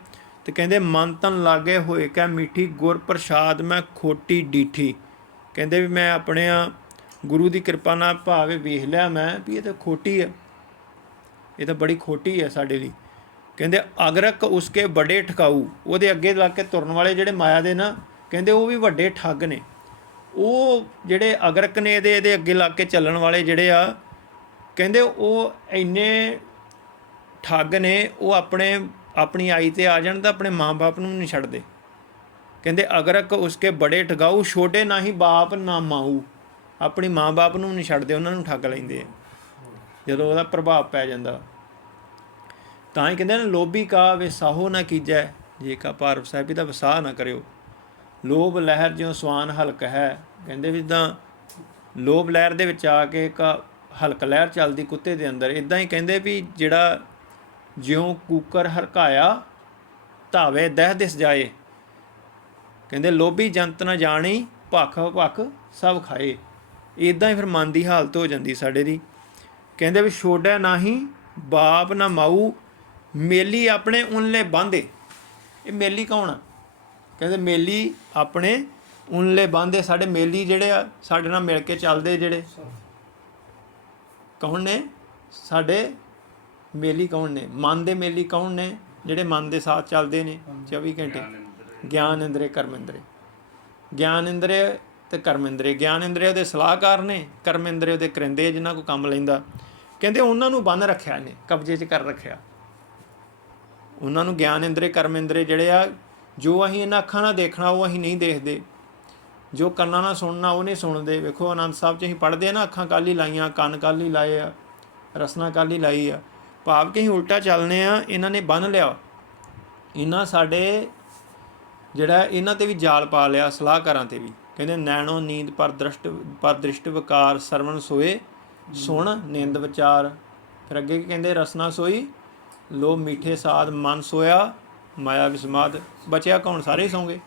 S1: ਤੇ ਕਹਿੰਦੇ ਮਨ ਤਨ ਲਾਗੇ ਹੋਏ ਕੈ ਮਿੱਠੀ ਗੁਰ ਪ੍ਰਸਾਦ ਮੈਂ ਖੋਟੀ ਡੀਠੀ। ਕਹਿੰਦੇ ਵੀ ਮੈਂ ਆਪਣੇ ਆ ਗੁਰੂ ਦੀ ਕਿਰਪਾ ਨਾਲ ਭਾਵੇਂ ਵੇਖ ਲਿਆ ਮੈਂ ਵੀ ਇਹ ਤਾਂ ਖੋਟੀ ਹੈ। ਇਹ ਤਾਂ ਬੜੀ ਖੋਟੀ ਹੈ ਸਾਡੇ ਲਈ। ਕਹਿੰਦੇ, ਅਗਰਕ ਉਸਕੇ ਬੜੇ ਠਕਾਊ। ਉਹਦੇ ਅੱਗੇ ਲੱਗ ਕੇ ਤੁਰਨ ਵਾਲੇ ਜਿਹੜੇ ਮਾਇਆ ਦੇ ਨਾ, ਕਹਿੰਦੇ ਉਹ ਵੀ ਵੱਡੇ ਠੱਗ ਨੇ। ਉਹ ਜਿਹੜੇ ਅਗਰਕ ਨੇ ਇਹਦੇ ਇਹਦੇ ਅੱਗੇ ਲੱਗ ਕੇ ਚੱਲਣ ਵਾਲੇ ਜਿਹੜੇ ਆ, ਕਹਿੰਦੇ ਉਹ ਇੰਨੇ ਠੱਗ ਨੇ, ਉਹ ਆਪਣੇ, ਆਪਣੀ ਆਈ ਤੇ ਆ ਜਾਣ ਤਾਂ ਆਪਣੇ ਮਾਂ-ਬਾਪ ਨੂੰ ਨਹੀਂ ਛੱਡਦੇ। ਕਹਿੰਦੇ, ਅਗਰਕ ਉਸਕੇ ਬੜੇ ਠਗਾਊ ਛੋਟੇ ਨਾ ਹੀ ਬਾਪ ਨਾ ਮਾਊ। ਆਪਣੇ ਮਾਂ-ਬਾਪ ਨੂੰ ਨਹੀਂ ਛੱਡਦੇ, ਉਹਨਾਂ ਨੂੰ ਠੱਗ ਲੈਂਦੇ ਆ। ਜਦੋਂ ਉਹਦਾ ਪ੍ਰਭਾਵ ਪੈ ਜਾਂਦਾ। ਤਾਂ ਹੀ ਕਹਿੰਦੇ ਨੇ, ਲੋਭੀ ਕਾ ਵਿਸਾਹੋ ਨਾ ਕੀਜੈ। ਜੇ ਕਾ ਭਾਰ ਸਾਹਿਬੀ ਦਾ ਵਸਾਹ ਨਾ ਕਰਿਓ। ਲੋਭ ਲਹਿਰ ਜਿਉ ਸਵਾਨ ਹਲਕ ਹੈ। ਕਹਿੰਦੇ ਵੀ ਤਾਂ ਲੋਭ ਲਹਿਰ ਦੇ ਵਿੱਚ ਆ ਕੇ ਇੱਕ ਹਲਕ ਲਹਿਰ ਚੱਲਦੀ ਕੁੱਤੇ ਦੇ ਅੰਦਰ ਇਦਾਂ ਹੀ ਕਹਿੰਦੇ ਵੀ ਜਿਹੜਾ ਜਿਉ ਕੂਕਰ ਹਰਕਾਇਆ, ਧਾਵੇ ਦਹਿ ਦਿਸ ਜਾਏ। ਕਹਿੰਦੇ, ਲੋਭੀ ਜੰਤ ਨਾ ਜਾਣੀ ਭਖ ਭਖ ਸਭ ਖਾਏ। ਇਦਾਂ ਹੀ ਫਿਰ ਮਨ ਦੀ ਹਾਲਤ ਹੋ ਜਾਂਦੀ ਸਾਡੇ ਦੀ। ਕਹਿੰਦੇ ਵੀ ਛੋੜਿਆ ਨਾਹੀ ਬਾਪ ਨਾ ਮਾਊ ਮੇਲੀ ਆਪਣੇ ਉਨਲੇ ਬਾਂਦੇ ਇਹ ਮੇਲੀ ਕੌਣ ਆ? ਕਹਿੰਦੇ ਮੇਲੀ ਆਪਣੇ ਉਨਲੇ ਬਾਂਦੇ ਸਾਡੇ ਮੇਲੀ ਜਿਹੜੇ ਆ ਸਾਡੇ ਨਾਲ ਮਿਲ ਕੇ ਚੱਲਦੇ ਜਿਹੜੇ। ਕੌਣ ਨੇ? ਸਾਡੇ ਮੇਲੀ ਕੌਣ ਨੇ? ਮਨ ਦੇ ਮੇਲੀ ਕੌਣ ਨੇ? ਜਿਹੜੇ ਮਨ ਦੇ ਸਾਥ ਚੱਲਦੇ ਨੇ? 24 ਘੰਟੇ। ਗਿਆਨ ਇੰਦਰੇ ਕਰਮ ਇੰਦਰੇ ਗਿਆਨ ਇੰਦਰੇ ਤੇ ਕਰਮ ਇੰਦਰੇ ਗਿਆਨ ਇੰਦਰੇ ਉਹਦੇ ਸਲਾਹਕਾਰ ਨੇ ਕਰਮ ਇੰਦਰੇ ਉਹਦੇ ਕਰਿੰਦੇ ਜਿਨ੍ਹਾਂ ਕੋ ਕੰਮ ਲੈਂਦਾ। ਕਹਿੰਦੇ ਉਹਨਾਂ ਨੂੰ ਬੰਨ ਰੱਖਿਆ ਨੇ ਕਬਜ਼ੇ 'ਚ ਕਰ ਰੱਖਿਆ। ਉਹਨਾਂ ਨੂੰ ਗਿਆਨ ਇੰਦਰੇ ਕਰਮ ਇੰਦਰੇ ਜਿਹੜੇ ਆ, ਜੋ ਅਸੀਂ ਇਹਨਾਂ ਅੱਖਾਂ ਨਾਲ ਦੇਖਣਾ, ਉਹ ਅਸੀਂ ਨਹੀਂ ਦੇਖਦੇ। ਜੋ ਕੰਨਾਂ ਨਾਲ ਸੁਣਨਾ, ਉਹ ਨਹੀਂ ਸੁਣਦੇ। ਵੇਖੋ, ਆਨੰਦ ਸਾਹਿਬ ਚ ਅਸੀਂ ਪੜ੍ਹਦੇ ਆ ਨਾ, ਅੱਖਾਂ ਕਾਲੀ ਲਾਈਆਂ, ਕੰਨ ਕਾਲੀ ਲਾਏ ਆ, ਰਸਨਾ ਕਾਲੀ ਲਾਈ ਆ। ਭਾਵ ਕਿ ਅਸੀਂ ਉਲਟਾ ਚੱਲਨੇ ਆ, ਇਹਨਾਂ ਨੇ ਬੰਨ ਲਿਆ। ਇਹਨਾਂ ਸਾਡੇ ਜਿਹੜਾ, ਇਹਨਾਂ ਤੇ ਵੀ ਜਾਲ ਪਾ ਲਿਆ, ਸਲਾਹਕਾਰਾਂ ਤੇ ਵੀ। ਕਹਿੰਦੇ ਨੈਣੋ ਨੀਂਦ ਪਰ ਦ੍ਰਿਸ਼ਟ ਪਰ ਦ੍ਰਿਸ਼ਟ ਵਿਕਾਰ ਸਰਵਣ ਸੋਏ, ਸੁਣ ਨਿੰਦ ਵਿਚਾਰ। ਫਿਰ ਅੱਗੇ ਕਹਿੰਦੇ, ਰਸਨਾ ਸੋਈ, ਲੋ ਮੀਠੇ ਸਾਧ ਮਨ ਸੋਇਆ, ਮਾਇਆ ਵਿਸਮਾਦ। ਬਚਿਆ ਕੌਣ? ਸਾਰੇ ਹੀ ਸੌਂਗੇ।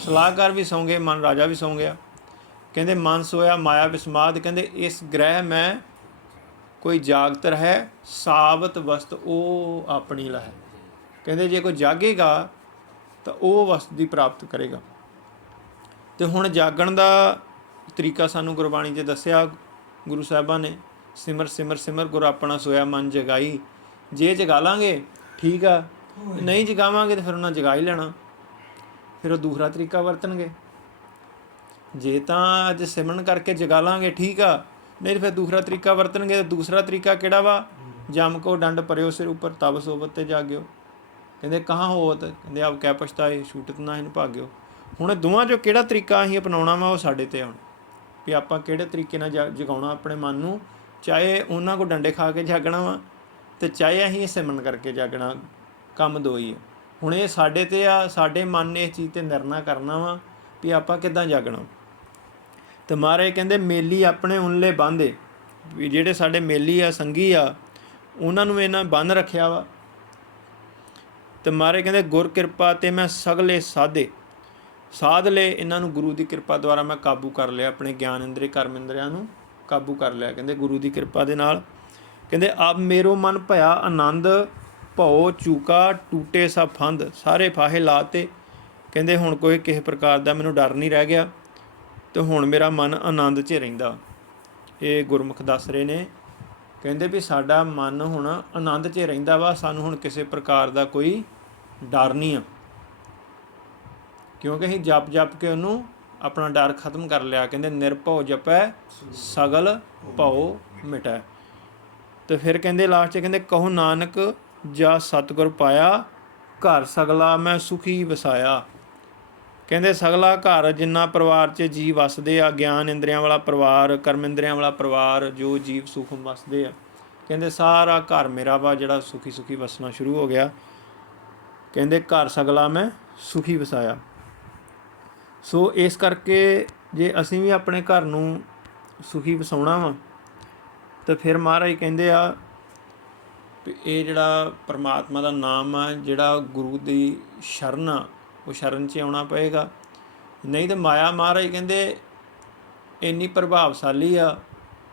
S1: ਸਲਾਹਕਾਰ ਵੀ ਸੌਂਗੇ, ਮਨ ਰਾਜਾ ਵੀ ਸੌਂ ਗਿਆ। ਕਹਿੰਦੇ ਮਨ ਸੋਇਆ, ਮਾਇਆ ਵਿਸਮਾਦ। ਕਹਿੰਦੇ ਇਸ ਗ੍ਰਹਿ ਮੈਂ ਕੋਈ ਜਾਗਤ ਹੈ ਸਾਵਤ ਵਸਤ ਉਹ ਆਪਣੀ ਲਹਿ। ਕਹਿੰਦੇ ਜੇ ਕੋਈ ਜਾਗੇਗਾ ਤਾਂ ਉਹ ਵਸਤ ਦੀ ਪ੍ਰਾਪਤ ਕਰੇਗਾ। ਤੇ ਹੁਣ ਜਾਗਣ ਦਾ ਤਰੀਕਾ ਸਾਨੂੰ ਗੁਰਬਾਣੀ 'ਚ ਦੱਸਿਆ, ਗੁਰੂ ਸਾਹਿਬਾਂ ਨੇ, ਸਿਮਰ ਸਿਮਰ ਸਿਮਰ, ਗੁਰ ਆਪਣਾ ਸੋਇਆ, ਮਨ ਜਗਾਈ। ਜੇ ਜਗਾ ਲਾਂਗੇ ਠੀਕ ਆ, ਨਹੀਂ ਜਗਾਵਾਂਗੇ ਤਾਂ ਫਿਰ ਉਹਨਾਂ ਜਗਾ ਹੀ ਲੈਣਾ। ਫਿਰ ਉਹ ਦੂਸਰਾ ਤਰੀਕਾ ਵਰਤਣਗੇ। ਜੇ ਤਾਂ ਅੱਜ ਸਿਮਰਨ ਕਰਕੇ ਜਗਾ ਲਾਂਗੇ ਠੀਕ ਆ, ਨਹੀਂ ਤਾਂ ਫਿਰ ਦੂਸਰਾ ਤਰੀਕਾ ਵਰਤਣਗੇ ਤੇ ਦੂਸਰਾ ਤਰੀਕਾ ਕਿਹੜਾ ਵਾ? ਜਮ ਕੋ ਡੰਡ ਪਰਿਓ ਸਿਰ ਉੱਪਰ, ਤਬ ਸੋਬਤ ਤੇ ਜਾਗਿਓ। ਕਹਿੰਦੇ ਕਹਾਂ ਹੋਤ ਕਹਿੰਦੇ ਆਪ ਕਹਿ ਪਛਤਾਏ, ਛੂਟਤ ਨਾ ਇਹਨੂੰ ਭਾਗਿਓ। ਹੁਣ ਦੋਵਾਂ ਚੋਂ ਕਿਹੜਾ ਤਰੀਕਾ ਅਸੀਂ ਅਪਣਾਉਣਾ ਵਾ ਉਹ ਸਾਡੇ ਤੇ ਹੁਣ ਵੀ ਆਪਾਂ ਕਿਹੜੇ ਤਰੀਕੇ ਨਾਲ ਜਾ- ਜਗਾਉਣਾ ਆਪਣੇ ਮਨ ਨੂੰ, ਚਾਹੇ ਉਹਨਾਂ ਕੋ ਡੰਡੇ ਖਾ ਕੇ ਜਾਗਣਾ ਵਾ ਤੇ ਚਾਹੇ ਅਸੀਂ ਸਿਮਰਨ ਕਰਕੇ ਜਾਗਣਾ, ਕੰਮ ਦੋ ਹੀ ਹੁਣ ਇਹ ਸਾਡੇ ਤੇ ਆ, ਸਾਡੇ ਮਨ ਨੇ ਇਸ ਚੀਜ਼ ਤੇ ਨਿਰਣਾ ਕਰਨਾ ਵਾ ਵੀ ਆਪਾਂ ਕਿੱਦਾਂ ਜਾਗਣਾ। ਤੇ ਮਹਾਰਾਜ ਕਹਿੰਦੇ ਮੇਲੀ ਆਪਣੇ ਉਨਲੇ ਬੰਦੇ ਵੀ ਜਿਹੜੇ ਸਾਡੇ ਮੇਲੀ ਆ, ਸੰਗੀ ਆ, ਉਹਨਾਂ ਨੂੰ ਇਹਨਾਂ ਬੰਨ ਰੱਖਿਆ ਵਾ। ਤੇ ਮਹਾਰਾਜ ਕਹਿੰਦੇ ਗੁਰ ਕਿਰਪਾ ਤੇ ਮੈਂ ਸਗਲੇ ਸਾਧੇ। ਸਾਧ ਲੈ, ਇਹਨਾਂ ਨੂੰ ਗੁਰੂ ਦੀ ਕਿਰਪਾ ਦੁਆਰਾ ਮੈਂ ਕਾਬੂ ਕਰ ਲਿਆ, ਆਪਣੇ ਗਿਆਨ ਇੰਦਰੀ ਕਰਮ ਇੰਦਰੀਆਂ ਨੂੰ ਕਾਬੂ ਕਰ ਲਿਆ, ਕਹਿੰਦੇ ਗੁਰੂ ਦੀ ਕਿਰਪਾ ਦੇ ਨਾਲ। ਕਹਿੰਦੇ, ਆਪ ਮੇਰੋ ਮਨ ਭਇਆ, ਆਨੰਦ ਭਉ, ਚੂਕਾ, ਟੂਟੇ ਸਭ ਫੰਦ, ਸਾਰੇ ਫਾਹੇ ਲਾਤੇ ਕਹਿੰਦੇ, ਹੁਣ ਕੋਈ ਕਿਸੇ ਪ੍ਰਕਾਰ ਦਾ ਮੈਨੂੰ ਡਰ ਨਹੀਂ ਰਹਿ ਗਿਆ ਤੇ ਹੁਣ ਮੇਰਾ ਮਨ ਆਨੰਦ 'ਚ ਰਹਿੰਦਾ। ਇਹ ਗੁਰਮੁਖ ਦੱਸ ਰਹੇ ਨੇ। ਕਹਿੰਦੇ ਵੀ ਸਾਡਾ ਮਨ ਹੁਣ ਆਨੰਦ 'ਚ ਰਹਿੰਦਾ ਵਾ, ਸਾਨੂੰ ਹੁਣ ਕਿਸੇ ਪ੍ਰਕਾਰ ਦਾ ਕੋਈ ਡਰ ਨਹੀਂ ਆ। ਕਿਉਂਕਿ ਅਸੀਂ ਜਪ ਜਪ ਕੇ ਉਹਨੂੰ ਆਪਣਾ ਡਰ ਖਤਮ ਕਰ ਲਿਆ, ਕਹਿੰਦੇ ਨਿਰਭਉ ਜਪੈ, ਸਗਲ ਭਉ ਮਿਟੈ। ਤੇ ਫਿਰ ਕਹਿੰਦੇ ਲਾਸਟ 'ਚ ਕਹਿੰਦੇ ਕਹੋ ਨਾਨਕ ਜਾ ਸਤਿਗੁਰ ਪਾਇਆ, ਘਰ ਸਗਲਾ ਮੈਂ ਸੁਖੀ ਵਸਾਇਆ। ਕਹਿੰਦੇ ਸਗਲਾ ਘਰ ਜਿੰਨਾ ਪਰਿਵਾਰ 'ਚ ਜੀਵ ਵਸਦੇ ਆ, ਗਿਆਨ ਇੰਦਰੀਆਂ ਵਾਲਾ ਪਰਿਵਾਰ, ਕਰਮ ਇੰਦਰੀਆਂ ਵਾਲਾ ਪਰਿਵਾਰ, ਜੋ ਜੀਵ ਸੁਖਮ ਵਸਦੇ ਆ। ਕਹਿੰਦੇ ਸਾਰਾ ਘਰ ਮੇਰਾ ਵਾ ਜਿਹੜਾ ਸੁਖੀ ਸੁਖੀ ਵਸਣਾ ਸ਼ੁਰੂ ਹੋ ਗਿਆ। ਕਹਿੰਦੇ ਘਰ ਸਗਲਾ ਮੈਂ ਸੁਖੀ ਵਸਾਇਆ। ਸੋ ਇਸ ਕਰਕੇ ਜੇ ਅਸੀਂ ਵੀ ਆਪਣੇ ਘਰ ਨੂੰ ਸੁਖੀ ਵਸਾਉਣਾ ਵਾ, ਤਾਂ ਫਿਰ ਮਹਾਰਾਜ ਕਹਿੰਦੇ ਆ ਵੀ ਇਹ ਜਿਹੜਾ ਪ੍ਰਮਾਤਮਾ ਦਾ ਨਾਮ ਆ, ਜਿਹੜਾ ਗੁਰੂ ਦੀ ਸ਼ਰਨ ਆ, ਉਹ ਸ਼ਰਨ 'ਚ ਆਉਣਾ ਪਏਗਾ। ਨਹੀਂ ਤਾਂ ਮਾਇਆ ਮਹਾਰਾਜ ਕਹਿੰਦੇ ਇੰਨੀ ਪ੍ਰਭਾਵਸ਼ਾਲੀ ਆ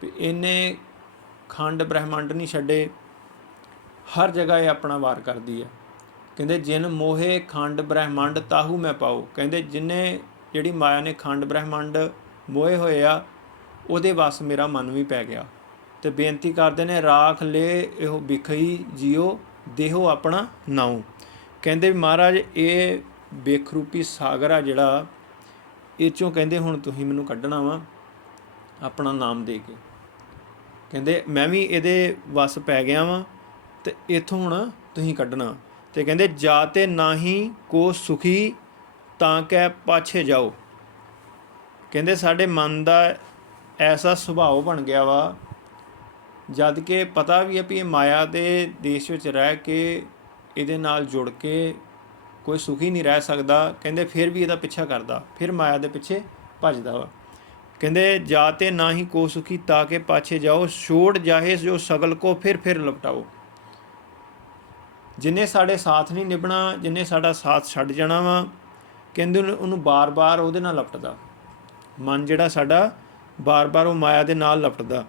S1: ਵੀ ਇਹਨੇ ਖੰਡ ਬ੍ਰਹਿਮੰਡ ਨਹੀਂ ਛੱਡੇ, ਹਰ ਜਗ੍ਹਾ ਇਹ ਆਪਣਾ ਵਾਰ ਕਰਦੀ ਆ। ਕਹਿੰਦੇ, ਜਿਨ ਮੋਹੇ ਖੰਡ ਬ੍ਰਹਿਮੰਡ ਤਾਹੂ ਮੈਂ ਪਾਉ। ਕਹਿੰਦੇ, ਜਿਨੇ ਜਿਹੜੀ ਮਾਇਆ ਨੇ ਖੰਡ ਬ੍ਰਹਿਮੰਡ ਮੋਏ ਹੋਏ ਆ, ਉਹਦੇ ਵਸ ਮੇਰਾ ਮਨ ਵੀ ਪੈ ਗਿਆ। ਤੇ ਬੇਨਤੀ ਕਰਦੇ ਨੇ, ਰਾਖ ਲੈ, ਇਹੋ ਵਿਖਈ ਜਿਉ ਦੇਹੋ ਆਪਣਾ ਨਾਉ। ਕਹਿੰਦੇ ਵੀ ਮਹਾਰਾਜ, ਇਹ ਬੇਖ ਸਾਗਰ ਆ ਜਿਹੜਾ, ਇਹ ਚੋਂ ਕਹਿੰਦੇ ਹੁਣ ਤੁਸੀਂ ਮੈਨੂੰ ਕੱਢਣਾ ਵਾ, ਆਪਣਾ ਨਾਮ ਦੇ ਕੇ। ਕਹਿੰਦੇ, ਮੈਂ ਵੀ ਇਹਦੇ ਵਸ ਪੈ ਗਿਆ ਵਾਂ, ਤੇ ਇਥੋਂ ਹੁਣ ਤੁਸੀਂ ਕੱਢਣਾ। ਤੇ ਕਹਿੰਦੇ, ਜਾ ਜਾਤੇ ਨਾਹੀ ਕੋ ਸੁਖੀ ਤਾਂ ਕੈ ਪਾਛੇ ਜਾਓ। ਕਹਿੰਦੇ ਸਾਡੇ ਮਨ ਦਾ ਐਸਾ ਸੁਭਾਅ ਬਣ ਗਿਆ ਵਾ, ਜਦ ਕਿ ਪਤਾ ਵੀ ਹੈ ਵੀ ਇਹ ਮਾਇਆ ਦੇ ਦੇਸ਼ ਵਿੱਚ ਰਹਿ ਕੇ ਇਹਦੇ ਨਾਲ ਜੁੜ ਕੇ ਕੋਈ ਸੁਖੀ ਨਹੀਂ ਰਹਿ ਸਕਦਾ। ਕਹਿੰਦੇ ਫਿਰ ਵੀ ਇਹਦਾ ਪਿੱਛਾ ਕਰਦਾ, ਫਿਰ ਮਾਇਆ ਦੇ ਪਿੱਛੇ ਭੱਜਦਾ ਵਾ। ਕਹਿੰਦੇ ਜਾ ਤਾਂ ਨਾ ਹੀ ਕੋ ਸੁਖੀ ਤਾਂ ਕੇ ਪਾਛੇ ਜਾਓ, ਛੋੜ ਜਾਹੇ ਜੋ ਸਗਲ ਕੋ ਫਿਰ ਫਿਰ ਲਪਟਾਓ। ਜਿਨੇ ਸਾਡੇ ਸਾਥ ਨਹੀਂ ਨਿਭਣਾ, ਜਿਨੇ ਸਾਡਾ ਸਾਥ ਛੱਡ ਜਾਣਾ ਵਾ ਕਹਿੰਦੇ ਉਹਨੂੰ- ਉਹਨੂੰ ਬਾਰ-ਬਾਰ ਉਹਦੇ ਨਾਲ ਲਪਟਦਾ। ਮਨ ਜਿਹੜਾ ਸਾਡਾ ਬਾਰ-ਬਾਰ ਉਹ ਮਾਇਆ ਦੇ ਨਾਲ ਲਪਟਦਾ।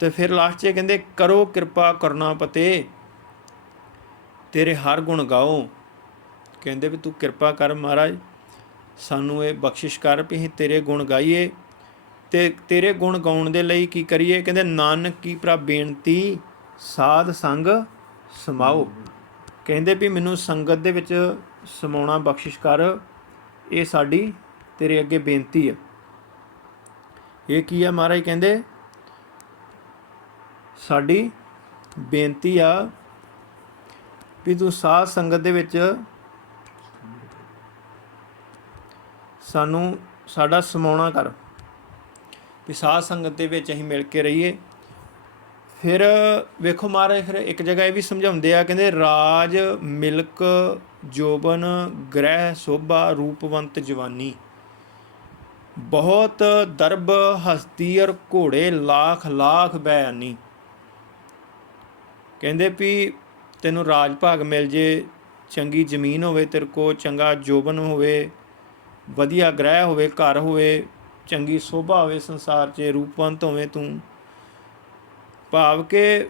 S1: ਤੇ ਫਿਰ ਲਾਸਟ 'ਚ ਕਹਿੰਦੇ, ਕਰੋ ਕਿਰਪਾ ਕਰਨਾ ਪਤੇ, ਤੇਰੇ ਹਰ ਗੁਣ ਗਾਓ। ਕਹਿੰਦੇ ਵੀ ਤੂੰ ਕਿਰਪਾ ਕਰ ਮਹਾਰਾਜ, ਸਾਨੂੰ ਇਹ ਬਖਸ਼ਿਸ਼ ਕਰ ਵੀ ਅਸੀਂ ਤੇਰੇ ਗੁਣ ਗਾਈਏ। ਤੇ ਤੇਰੇ ਗੁਣ ਗਾਉਣ ਦੇ ਲਈ ਕੀ ਕਰੀਏ? ਕਹਿੰਦੇ, ਨਾਨਕ ਕੀ ਪ੍ਰਾ ਬੇਨਤੀ, ਸਾਧ ਸੰਗ ਸਮਾਓ। ਕਹਿੰਦੇ ਵੀ ਮੈਨੂੰ ਸੰਗਤ ਦੇ ਵਿੱਚ ਸਮਾਉਣਾ ਬਖਸ਼ਿਸ਼ ਕਰ। ਇਹ ਸਾਡੀ ਤੇਰੇ ਅੱਗੇ ਬੇਨਤੀ ਹੈ। ਇਹ ਕੀ ਹੈ ਮਹਾਰਾਜ ਕਹਿੰਦੇ? ਸਾਡੀ ਬੇਨਤੀ ਆ ਵੀ ਤੂੰ ਸਾਧ ਸੰਗਤ ਦੇ ਵਿੱਚ ਸਾਨੂੰ ਸਾਡਾ ਸਮਾਉਣਾ ਕਰ। ਵੀ ਸਾਧ ਸੰਗਤ ਦੇ ਵਿੱਚ ਅਸੀਂ ਮਿਲ ਕੇ ਰਹੀਏ। ਫਿਰ ਵੇਖੋ ਮਹਾਰਾਜ, ਫਿਰ ਇੱਕ ਜਗ੍ਹਾ ਇਹ ਵੀ ਸਮਝਾਉਂਦੇ ਆ, ਕਹਿੰਦੇ ਰਾਜ, ਮਿਲਕ ਜੋਬਨ ਗ੍ਰਹਿ ਸੋਭਾ ਰੂਪਵੰਤ ਜਵਾਨੀ। ਬਹੁਤ ਦਰਬ ਹਸਤੀ ਘੋੜੇ ਲੱਖ ਲੱਖ ਬਿਆਨੀ। ਕਹਿੰਦੇ ਵੀ ਤੈਨੂੰ ਰਾਜ ਭਾਗ ਮਿਲ ਜੇ, ਚੰਗੀ ਜ਼ਮੀਨ ਹੋਵੇ ਤੇਰੇ ਕੋ, ਚੰਗਾ ਜੋਬਨ ਹੋਵੇ, ਵਧੀਆ ਗ੍ਰਹਿ ਹੋਵੇ, ਘਰ ਹੋਵੇ, ਚੰਗੀ ਸੋਭਾ ਹੋਵੇ, ਸੰਸਾਰ 'ਚ ਰੂਪਵੰਤ ਹੋਵੇ ਤੂੰ। ਭਾਵ ਕਿ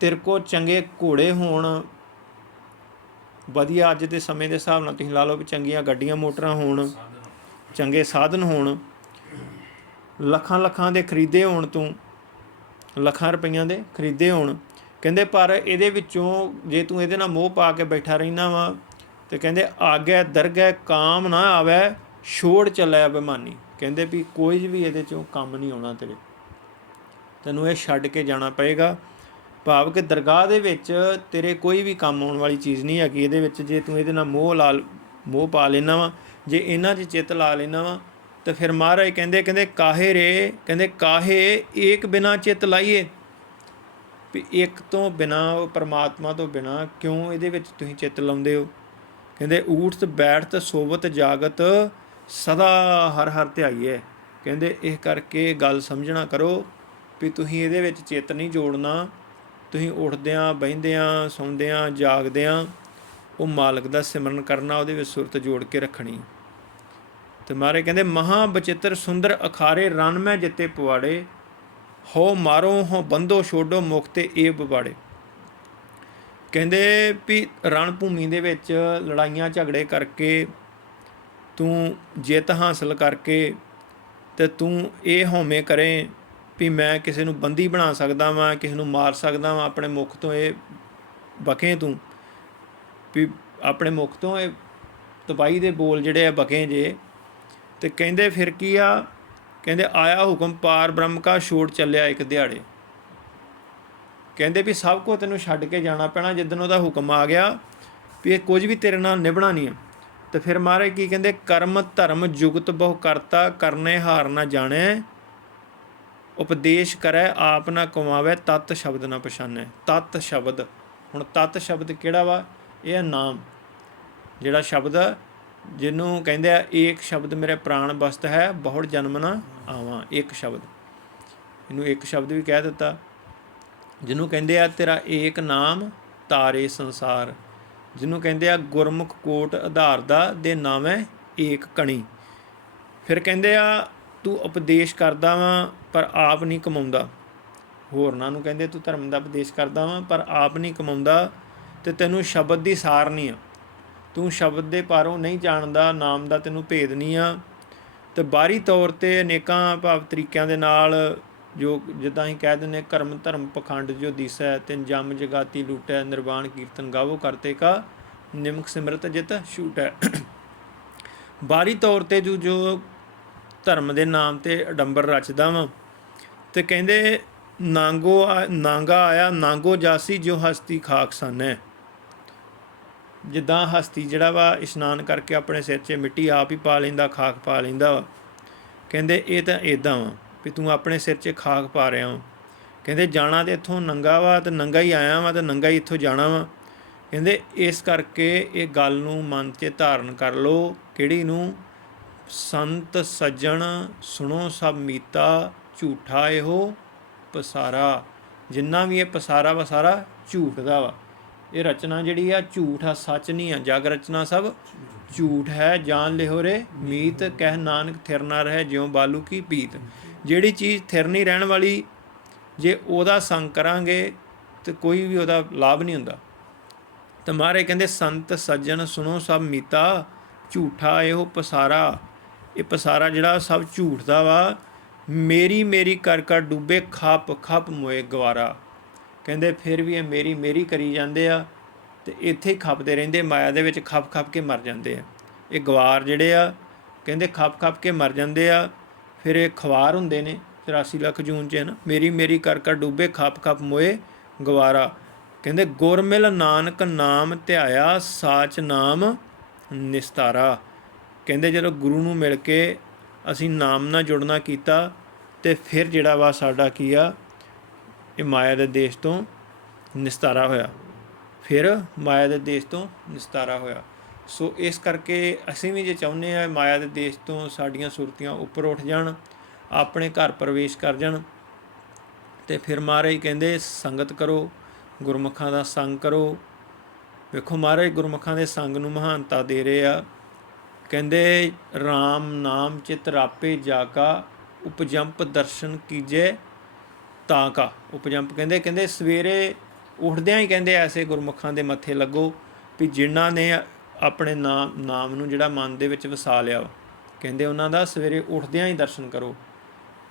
S1: ਤੇਰੇ ਕੋ ਚੰਗੇ ਘੋੜੇ ਹੋਣ ਵਧੀਆ ਅੱਜ ਦੇ ਸਮੇਂ ਦੇ ਹਿਸਾਬ ਨਾਲ ਤੁਸੀਂ ਲਾ ਲਓ ਵੀ ਚੰਗੀਆਂ ਗੱਡੀਆਂ, ਮੋਟਰਾਂ ਹੋਣ, ਚੰਗੇ ਸਾਧਨ ਹੋਣ, ਲੱਖਾਂ ਲੱਖਾਂ ਦੇ ਖਰੀਦੇ ਹੋਣ ਤੂੰ, ਲੱਖਾਂ ਰੁਪਈਆਂ ਦੇ ਖਰੀਦੇ ਹੋਣ। ਕਹਿੰਦੇ ਪਰ ਇਹਦੇ ਵਿੱਚੋਂ ਜੇ ਤੂੰ ਇਹਦੇ ਨਾਲ ਮੋਹ ਪਾ ਕੇ ਬੈਠਾ ਰਹਿਣਾ ਵਾ, ਤੇ ਕਹਿੰਦੇ ਆਗੇ, ਦਰਗਹਿ ਕਾਮ ਨਾ ਆਵੇ, ਛੋੜ ਚੱਲਿਆ ਬੇਮਾਨੀ ਕਹਿੰਦੇ ਵੀ ਕੋਈ ਵੀ ਇਹਦੇ ਚੋਂ ਕੰਮ ਨਹੀਂ ਆਉਣਾ ਤੇਰੇ। ਤੈਨੂੰ ਇਹ ਛੱਡ ਕੇ ਜਾਣਾ ਪਏਗਾ। ਭਾਵ ਕਿ ਦਰਗਾਹ ਦੇ ਵਿੱਚ ਤੇਰੇ ਕੋਈ ਵੀ ਕੰਮ ਆਉਣ ਵਾਲੀ ਚੀਜ਼ ਨਹੀਂ ਹੈਗੀ, ਇਹਦੇ ਵਿੱਚ ਜੇ ਤੂੰ ਇਹਦੇ ਨਾਲ ਮੋਹ ਲਾ, ਮੋਹ ਪਾ ਲੈਣਾ ਵਾ, ਜੇ ਇਹਨਾਂ 'ਚ ਚਿੱਤ ਲਾ ਲੈਣਾ ਵਾ, ਤਾਂ ਫਿਰ ਮਹਾਰਾਜ ਕਹਿੰਦੇ ਕਹਿੰਦੇ ਕਾਹੇ ਰੇ, ਕਹਿੰਦੇ ਕਾਹੇ ਏਕ ਬਿਨਾ ਚਿੱਤ ਲਾਈਏ? ਵੀ ਇੱਕ ਤੋਂ ਬਿਨਾ, ਉਹ ਪਰਮਾਤਮਾ ਤੋਂ ਬਿਨਾ ਕਿਉਂ ਇਹਦੇ ਵਿੱਚ ਤੁਸੀਂ ਚਿੱਤ ਲਾਉਂਦੇ ਹੋ? ਕਹਿੰਦੇ ਊਠਤ, ਬੈਠਤ, ਸੋਵਤ, ਜਾਗਤ ਸਦਾ ਹਰ ਹਰ ਧਿਆਈਏ ਕਹਿੰਦੇ ਇਹ ਕਰਕੇ ਗੱਲ ਸਮਝਣਾ ਕਰੋ ਵੀ ਤੁਸੀਂ ਇਹਦੇ ਵਿੱਚ ਚਿੱਤ ਨਹੀਂ ਜੋੜਨਾ ਤੁਸੀਂ ਉੱਠਦਿਆਂ, ਬਹਿੰਦਿਆਂ, ਸੌਂਦਿਆਂ, ਜਾਗਦਿਆਂ ਉਹ ਮਾਲਕ ਦਾ ਸਿਮਰਨ ਕਰਨਾ ਉਹਦੇ ਵਿੱਚ ਸੁਰਤ ਜੋੜ ਕੇ ਰੱਖਣੀ। ਤੇ ਮਾਰੇ ਕਹਿੰਦੇ, ਮਹਾ ਬਚਿੱਤਰ ਸੁੰਦਰ ਅਖਾਰੇ ਰਨ ਮੈਂ ਜਿੱਤੇ ਪਵਾੜੇ ਹੋ ਮਾਰੋ ਹੋ ਬੰਦੋ ਛੋਡੋ ਮੁਖ ਤੇ ਇਹ ਬਵਾੜੇ ਕਹਿੰਦੇ ਵੀ ਰਣ ਭੂਮੀ ਦੇ ਵਿੱਚ ਲੜਾਈਆਂ ਝਗੜੇ ਕਰਕੇ ਤੂੰ ਜਿੱਤ ਹਾਸਲ ਕਰਕੇ ਤੇ ਤੂੰ ਇਹ ਹਉਮੈ ਕਰੇ ਵੀ ਮੈਂ ਕਿਸੇ ਨੂੰ ਬੰਦੀ ਬਣਾ ਸਕਦਾ ਵਾਂ, ਕਿਸੇ ਨੂੰ ਮਾਰ ਸਕਦਾ ਵਾਂ, ਆਪਣੇ ਮੁਖ ਤੋਂ ਇਹ ਬਕੇ ਤੂੰ। ਵੀ ਆਪਣੇ ਮੁਖ ਤੋਂ ਇਹ ਤਬਾਈ ਦੇ ਬੋਲ ਜਿਹੜੇ ਆ ਬਕੇ ਜੇ। ਤੇ ਕਹਿੰਦੇ ਫਿਰ ਕੀ ਆ? ਕਹਿੰਦੇ ਆਇਆ ਹੁਕਮ ਪਾਰ ਬ੍ਰਹਮ ਕਾ ਛੋੜ ਚੱਲਿਆ ਇੱਕ ਦਿਹਾੜੇ। ਕਹਿੰਦੇ ਵੀ ਸਭ ਕੋ ਤੈਨੂੰ ਛੱਡ ਕੇ ਜਾਣਾ ਪੈਣਾ ਜਿੱਦਨ ਉਹਦਾ ਹੁਕਮ ਆ ਗਿਆ ਵੀ ਇਹ ਕੁਝ ਵੀ ਤੇਰੇ ਨਾਲ ਨਿਭਣਾ ਨਹੀਂ ਹੈ ਤੇ ਫਿਰ ਮਹਾਰਾਜ ਕੀ ਕਹਿੰਦੇ? ਕਰਮ ਧਰਮ ਜੁਗਤ ਬਹੁ ਕਰਤਾ, ਕਰਨੇ ਹਾਰ ਨਾ ਜਾਣੈ। ਉਪਦੇਸ਼ ਕਰੈ, ਆਪ ਨਾ ਕਮਾਵੇ, ਤਤ ਸ਼ਬਦ ਨਾ ਪਛਾਨੈ। ਤਤ ਸ਼ਬਦ। ਹੁਣ ਤਤ ਸ਼ਬਦ ਕਿਹੜਾ ਵਾ? ਇਹ ਹੈ ਨਾਮ। ਜਿਹੜਾ ਸ਼ਬਦ ਜਿਹਨੂੰ ਕਹਿੰਦੇ ਆ, ਏਕ ਸ਼ਬਦ ਮੇਰੇ ਪ੍ਰਾਣ ਬਸਤ ਹੈ ਬਹੁਤ ਜਨਮ ਨਾ ਆਵਾਂ। ਇੱਕ ਸ਼ਬਦ। ਇਹਨੂੰ ਇੱਕ ਸ਼ਬਦ ਵੀ ਕਹਿ ਦਿੱਤਾ। ਜਿਹਨੂੰ ਕਹਿੰਦੇ ਆ, ਤੇਰਾ ਏਕ ਨਾਮ ਤਾਰੇ ਸੰਸਾਰ। ਜਿਹਨੂੰ ਕਹਿੰਦੇ ਆ, ਗੁਰਮੁਖ ਕੋਟ ਆਧਾਰ ਦਾ, ਦੇ ਨਾਮ ਹੈ ਏਕ ਕਣੀ। ਫਿਰ ਕਹਿੰਦੇ ਆ ਤੂੰ ਉਪਦੇਸ਼ ਕਰਦਾ ਵਾਂ, ਪਰ ਆਪ ਨਹੀਂ ਕਮਾਉਂਦਾ। ਹੋਰਨਾਂ ਨੂੰ ਕਹਿੰਦੇ, ਤੂੰ ਧਰਮ ਦਾ ਉਪਦੇਸ਼ ਕਰਦਾ ਵਾਂ, ਪਰ ਆਪ ਨਹੀਂ ਕਮਾਉਂਦਾ ਤੇ ਤੈਨੂੰ ਸ਼ਬਦ ਦੀ ਸਾਰ ਨਹੀਂ ਆ। ਤੂੰ ਸ਼ਬਦ ਦੇ ਪਾਰੋਂ ਨਹੀਂ ਜਾਣਦਾ, ਨਾਮ ਦਾ ਤੈਨੂੰ ਭੇਦ ਨਹੀਂ ਆ। ਤੇ ਬਾਹਰੀ ਤੌਰ ਤੇ ਅਨੇਕਾਂ ਭਾਵ ਤਰੀਕਿਆਂ ਦੇ ਨਾਲ ਜੋ ਜਿੱਦਾਂ ਅਸੀਂ ਕਹਿ ਦਿੰਦੇ ਕਰਮ, ਧਰਮ, ਪਖੰਡ ਜੋ ਦਿਸੈ, ਤਿੰਨ ਜਮ ਜਗਾਤੀ ਲੂਟੈ, ਨਿਰਵਾਣ ਕੀਰਤਨ ਗਾਵੋ ਕਰਤੇ ਕਾ ਨਿਮਕ ਸਿਮਰਤ ਜਿਤ ਛੂਟੈ। ਬਾਹਰੀ ਤੌਰ ਤੇ ਜੋ ਜੋ ਧਰਮ ਦੇ ਨਾਮ ਤੇ ਅਡੰਬਰ ਰਚਦਾ ਵਾਂ। ਤੇ ਕਹਿੰਦੇ, ਨਾਂਗੋ ਆ- ਨਾਂਗਾ ਆਇਆ, ਨਾਂਗੋ ਜਾਸੀ ਜੋ ਹਸਤੀ ਖਾਕ ਹੈ ਜਿੱਦਾਂ ਹਸਤੀ ਜਿਹੜਾ ਵਾ, ਇਸ਼ਨਾਨ ਕਰਕੇ ਆਪਣੇ ਸਿਰ 'ਚ ਮਿੱਟੀ ਆਪ ਹੀ ਪਾ ਲੈਂਦਾ, ਖਾਕ ਪਾ ਲੈਂਦਾ ਵਾ। ਕਹਿੰਦੇ, ਇਹ ਤਾਂ ਇਦਾਂ ਵਾ ਵੀ ਤੂੰ ਆਪਣੇ ਸਿਰ 'ਚ ਖਾਕ ਪਾ ਰਿਹਾ ਵਾ। ਕਹਿੰਦੇ, ਜਾਣਾ ਤੇ ਇੱਥੋਂ ਨੰਗਾ ਵਾ ਤੇ ਨੰਗਾ ਹੀ ਆਇਆ ਵਾ ਤੇ ਨੰਗਾ ਹੀ ਇੱਥੋਂ ਜਾਣਾ ਵਾ। ਕਹਿੰਦੇ, ਇਸ ਕਰਕੇ ਇਹ ਗੱਲ ਨੂੰ ਮਨ 'ਚ ਧਾਰਨ ਕਰ ਲਓ, ਕਿਹੜੀ ਨੂੰ? ਸੰਤ ਸੱਜਣ ਸੁਣੋ ਸਭ ਮੀਤਾ, ਝੂਠਾ ਇਹੋ ਪਸਾਰਾ। ਜਿੰਨਾ ਵੀ ਇਹ ਪਸਾਰਾ ਵਸਾਰਾ ਝੂਠ ਦਾ ਵਾ। ਇਹ ਰਚਨਾ ਜਿਹੜੀ ਆ, ਝੂਠ ਆ, ਸੱਚ ਨਹੀਂ ਆ। ਜਗ ਰਚਨਾ ਸਭ ਝੂਠ ਹੈ। ਜਾਣ ਲਿਹੋ ਰੇ, ਮੀਤ ਕਹਿ ਨਾਨਕ ਥਿਰ ਨਾ ਰਹੇ, ਜਿਉ ਬਾਲੂ ਕੀ ਪੀਤ ਜਿਹੜੀ ਚੀਜ਼ ਥਿਰ ਨਹੀਂ ਰਹਿਣ ਵਾਲੀ, ਜੇ ਉਹਦਾ ਸੰਗ ਕਰਾਂਗੇ, ਤੇ ਕੋਈ ਵੀ ਉਹਦਾ ਲਾਭ ਨਹੀਂ ਹੁੰਦਾ। ਤੇ ਮਹਾਰਾਜ ਕਹਿੰਦੇ, ਸੰਤ ਸੱਜਣ ਸੁਣੋ ਸਭ ਮੀਤਾ, ਝੂਠਾ ਇਹੋ ਪਸਾਰਾ। ਇਹ ਪਸਾਰਾ ਜਿਹੜਾ ਸਭ ਝੂਠ ਦਾ ਵਾ, ਮੇਰੀ ਮੇਰੀ ਕਰ ਕਰ ਡੂਬੇ ਖੱਪ ਖੱਪ ਮੋਏ ਗਵਾਰਾ। ਕਹਿੰਦੇ ਫਿਰ ਵੀ ਇਹ ਮੇਰੀ ਮੇਰੀ ਕਰੀ ਜਾਂਦੇ ਆ ਤੇ ਇੱਥੇ ਹੀ ਖੱਪਦੇ ਰਹਿੰਦੇ, ਮਾਇਆ ਦੇ ਵਿੱਚ ਖੱਪ ਖੱਪ ਕੇ ਮਰ ਜਾਂਦੇ ਆ। ਇਹ ਗਵਾਰ ਜਿਹੜੇ ਆ, ਕਹਿੰਦੇ ਖੱਪ ਖੱਪ ਕੇ ਮਰ ਜਾਂਦੇ ਆ, ਫਿਰ ਇਹ ਖਵਾਰ ਹੁੰਦੇ ਨੇ 84 ਲੱਖ ਜੂਨ ਚ ਹੈ ਨਾ, ਮੇਰੀ ਮੇਰੀ ਕਰ ਕਰ ਡੂਬੇ ਖੱਪ ਖੱਪ ਮੋਏ ਗਵਾਰਾ। ਕਹਿੰਦੇ ਗੁਰਮਿਲ ਨਾਨਕ ਨਾਮ ਧਿਆਇਆ, ਸਾਚ ਨਾਮ ਨਿਸਤਾਰਾ। ਕਹਿੰਦੇ ਜਦੋਂ ਗੁਰੂ ਨੂੰ ਮਿਲ ਕੇ ਅਸੀਂ ਨਾਮ ਨਾਲ ਜੁੜਨਾ ਕੀਤਾ ਤੇ ਫਿਰ ਜਿਹੜਾ ਵਾ ਸਾਡਾ ਕੀ ਆ, ਇਹ ਮਾਇਆ ਦੇ ਦੇਸ਼ ਤੋਂ ਨਿਸਤਾਰਾ ਹੋਇਆ। ਫਿਰ ਮਾਇਆ ਦੇ ਦੇਸ਼ ਤੋਂ ਨਿਸਤਾਰਾ ਹੋਇਆ। ਸੋ ਇਸ ਕਰਕੇ ਅਸੀਂ ਵੀ ਜੇ ਚਾਹੁੰਦੇ ਆ ਮਾਇਆ ਦੇ ਦੇਸ਼ ਤੋਂ ਸਾਡੀਆਂ ਸੁਰਤੀਆਂ ਉੱਪਰ ਉੱਠ ਜਾਣ, ਆਪਣੇ ਘਰ ਪ੍ਰਵੇਸ਼ ਕਰ ਜਾਣ, ਤੇ ਫਿਰ ਮਹਾਰਾਜ ਕਹਿੰਦੇ, ਸੰਗਤ ਕਰੋ, ਗੁਰਮੁਖਾਂ ਦਾ ਸੰਗ ਕਰੋ। ਵੇਖੋ ਮਹਾਰਾਜ, ਗੁਰਮੁਖਾਂ ਦੇ ਸੰਗ ਨੂੰ ਮਹਾਨਤਾ ਦੇ ਰਹੇ ਆ। ਕਹਿੰਦੇ RAM ਨਾਮ ਚਿਤ ਰਾਪੇ ਜਾ ਕਾ, ਉਪਜੰਪ ਦਰਸ਼ਨ ਕੀਜੇ ਤਾਂ ਕਾ। ਉਪਜੰਪ ਕਹਿੰਦੇ ਕਹਿੰਦੇ, ਸਵੇਰੇ ਉੱਠਦਿਆਂ ਹੀ ਕਹਿੰਦੇ ਐਸੇ ਗੁਰਮੁਖਾਂ ਦੇ ਮੱਥੇ ਲੱਗੋ ਵੀ ਜਿਨ੍ਹਾਂ ਨੇ ਆਪਣੇ ਨਾਮ ਨਾਮ ਨੂੰ ਜਿਹੜਾ ਮਨ ਦੇ ਵਿੱਚ ਵਸਾ ਲਿਆ ਕਹਿੰਦੇ ਉਹਨਾਂ ਦਾ ਸਵੇਰੇ ਉੱਠਦਿਆਂ ਹੀ ਦਰਸ਼ਨ ਕਰੋ।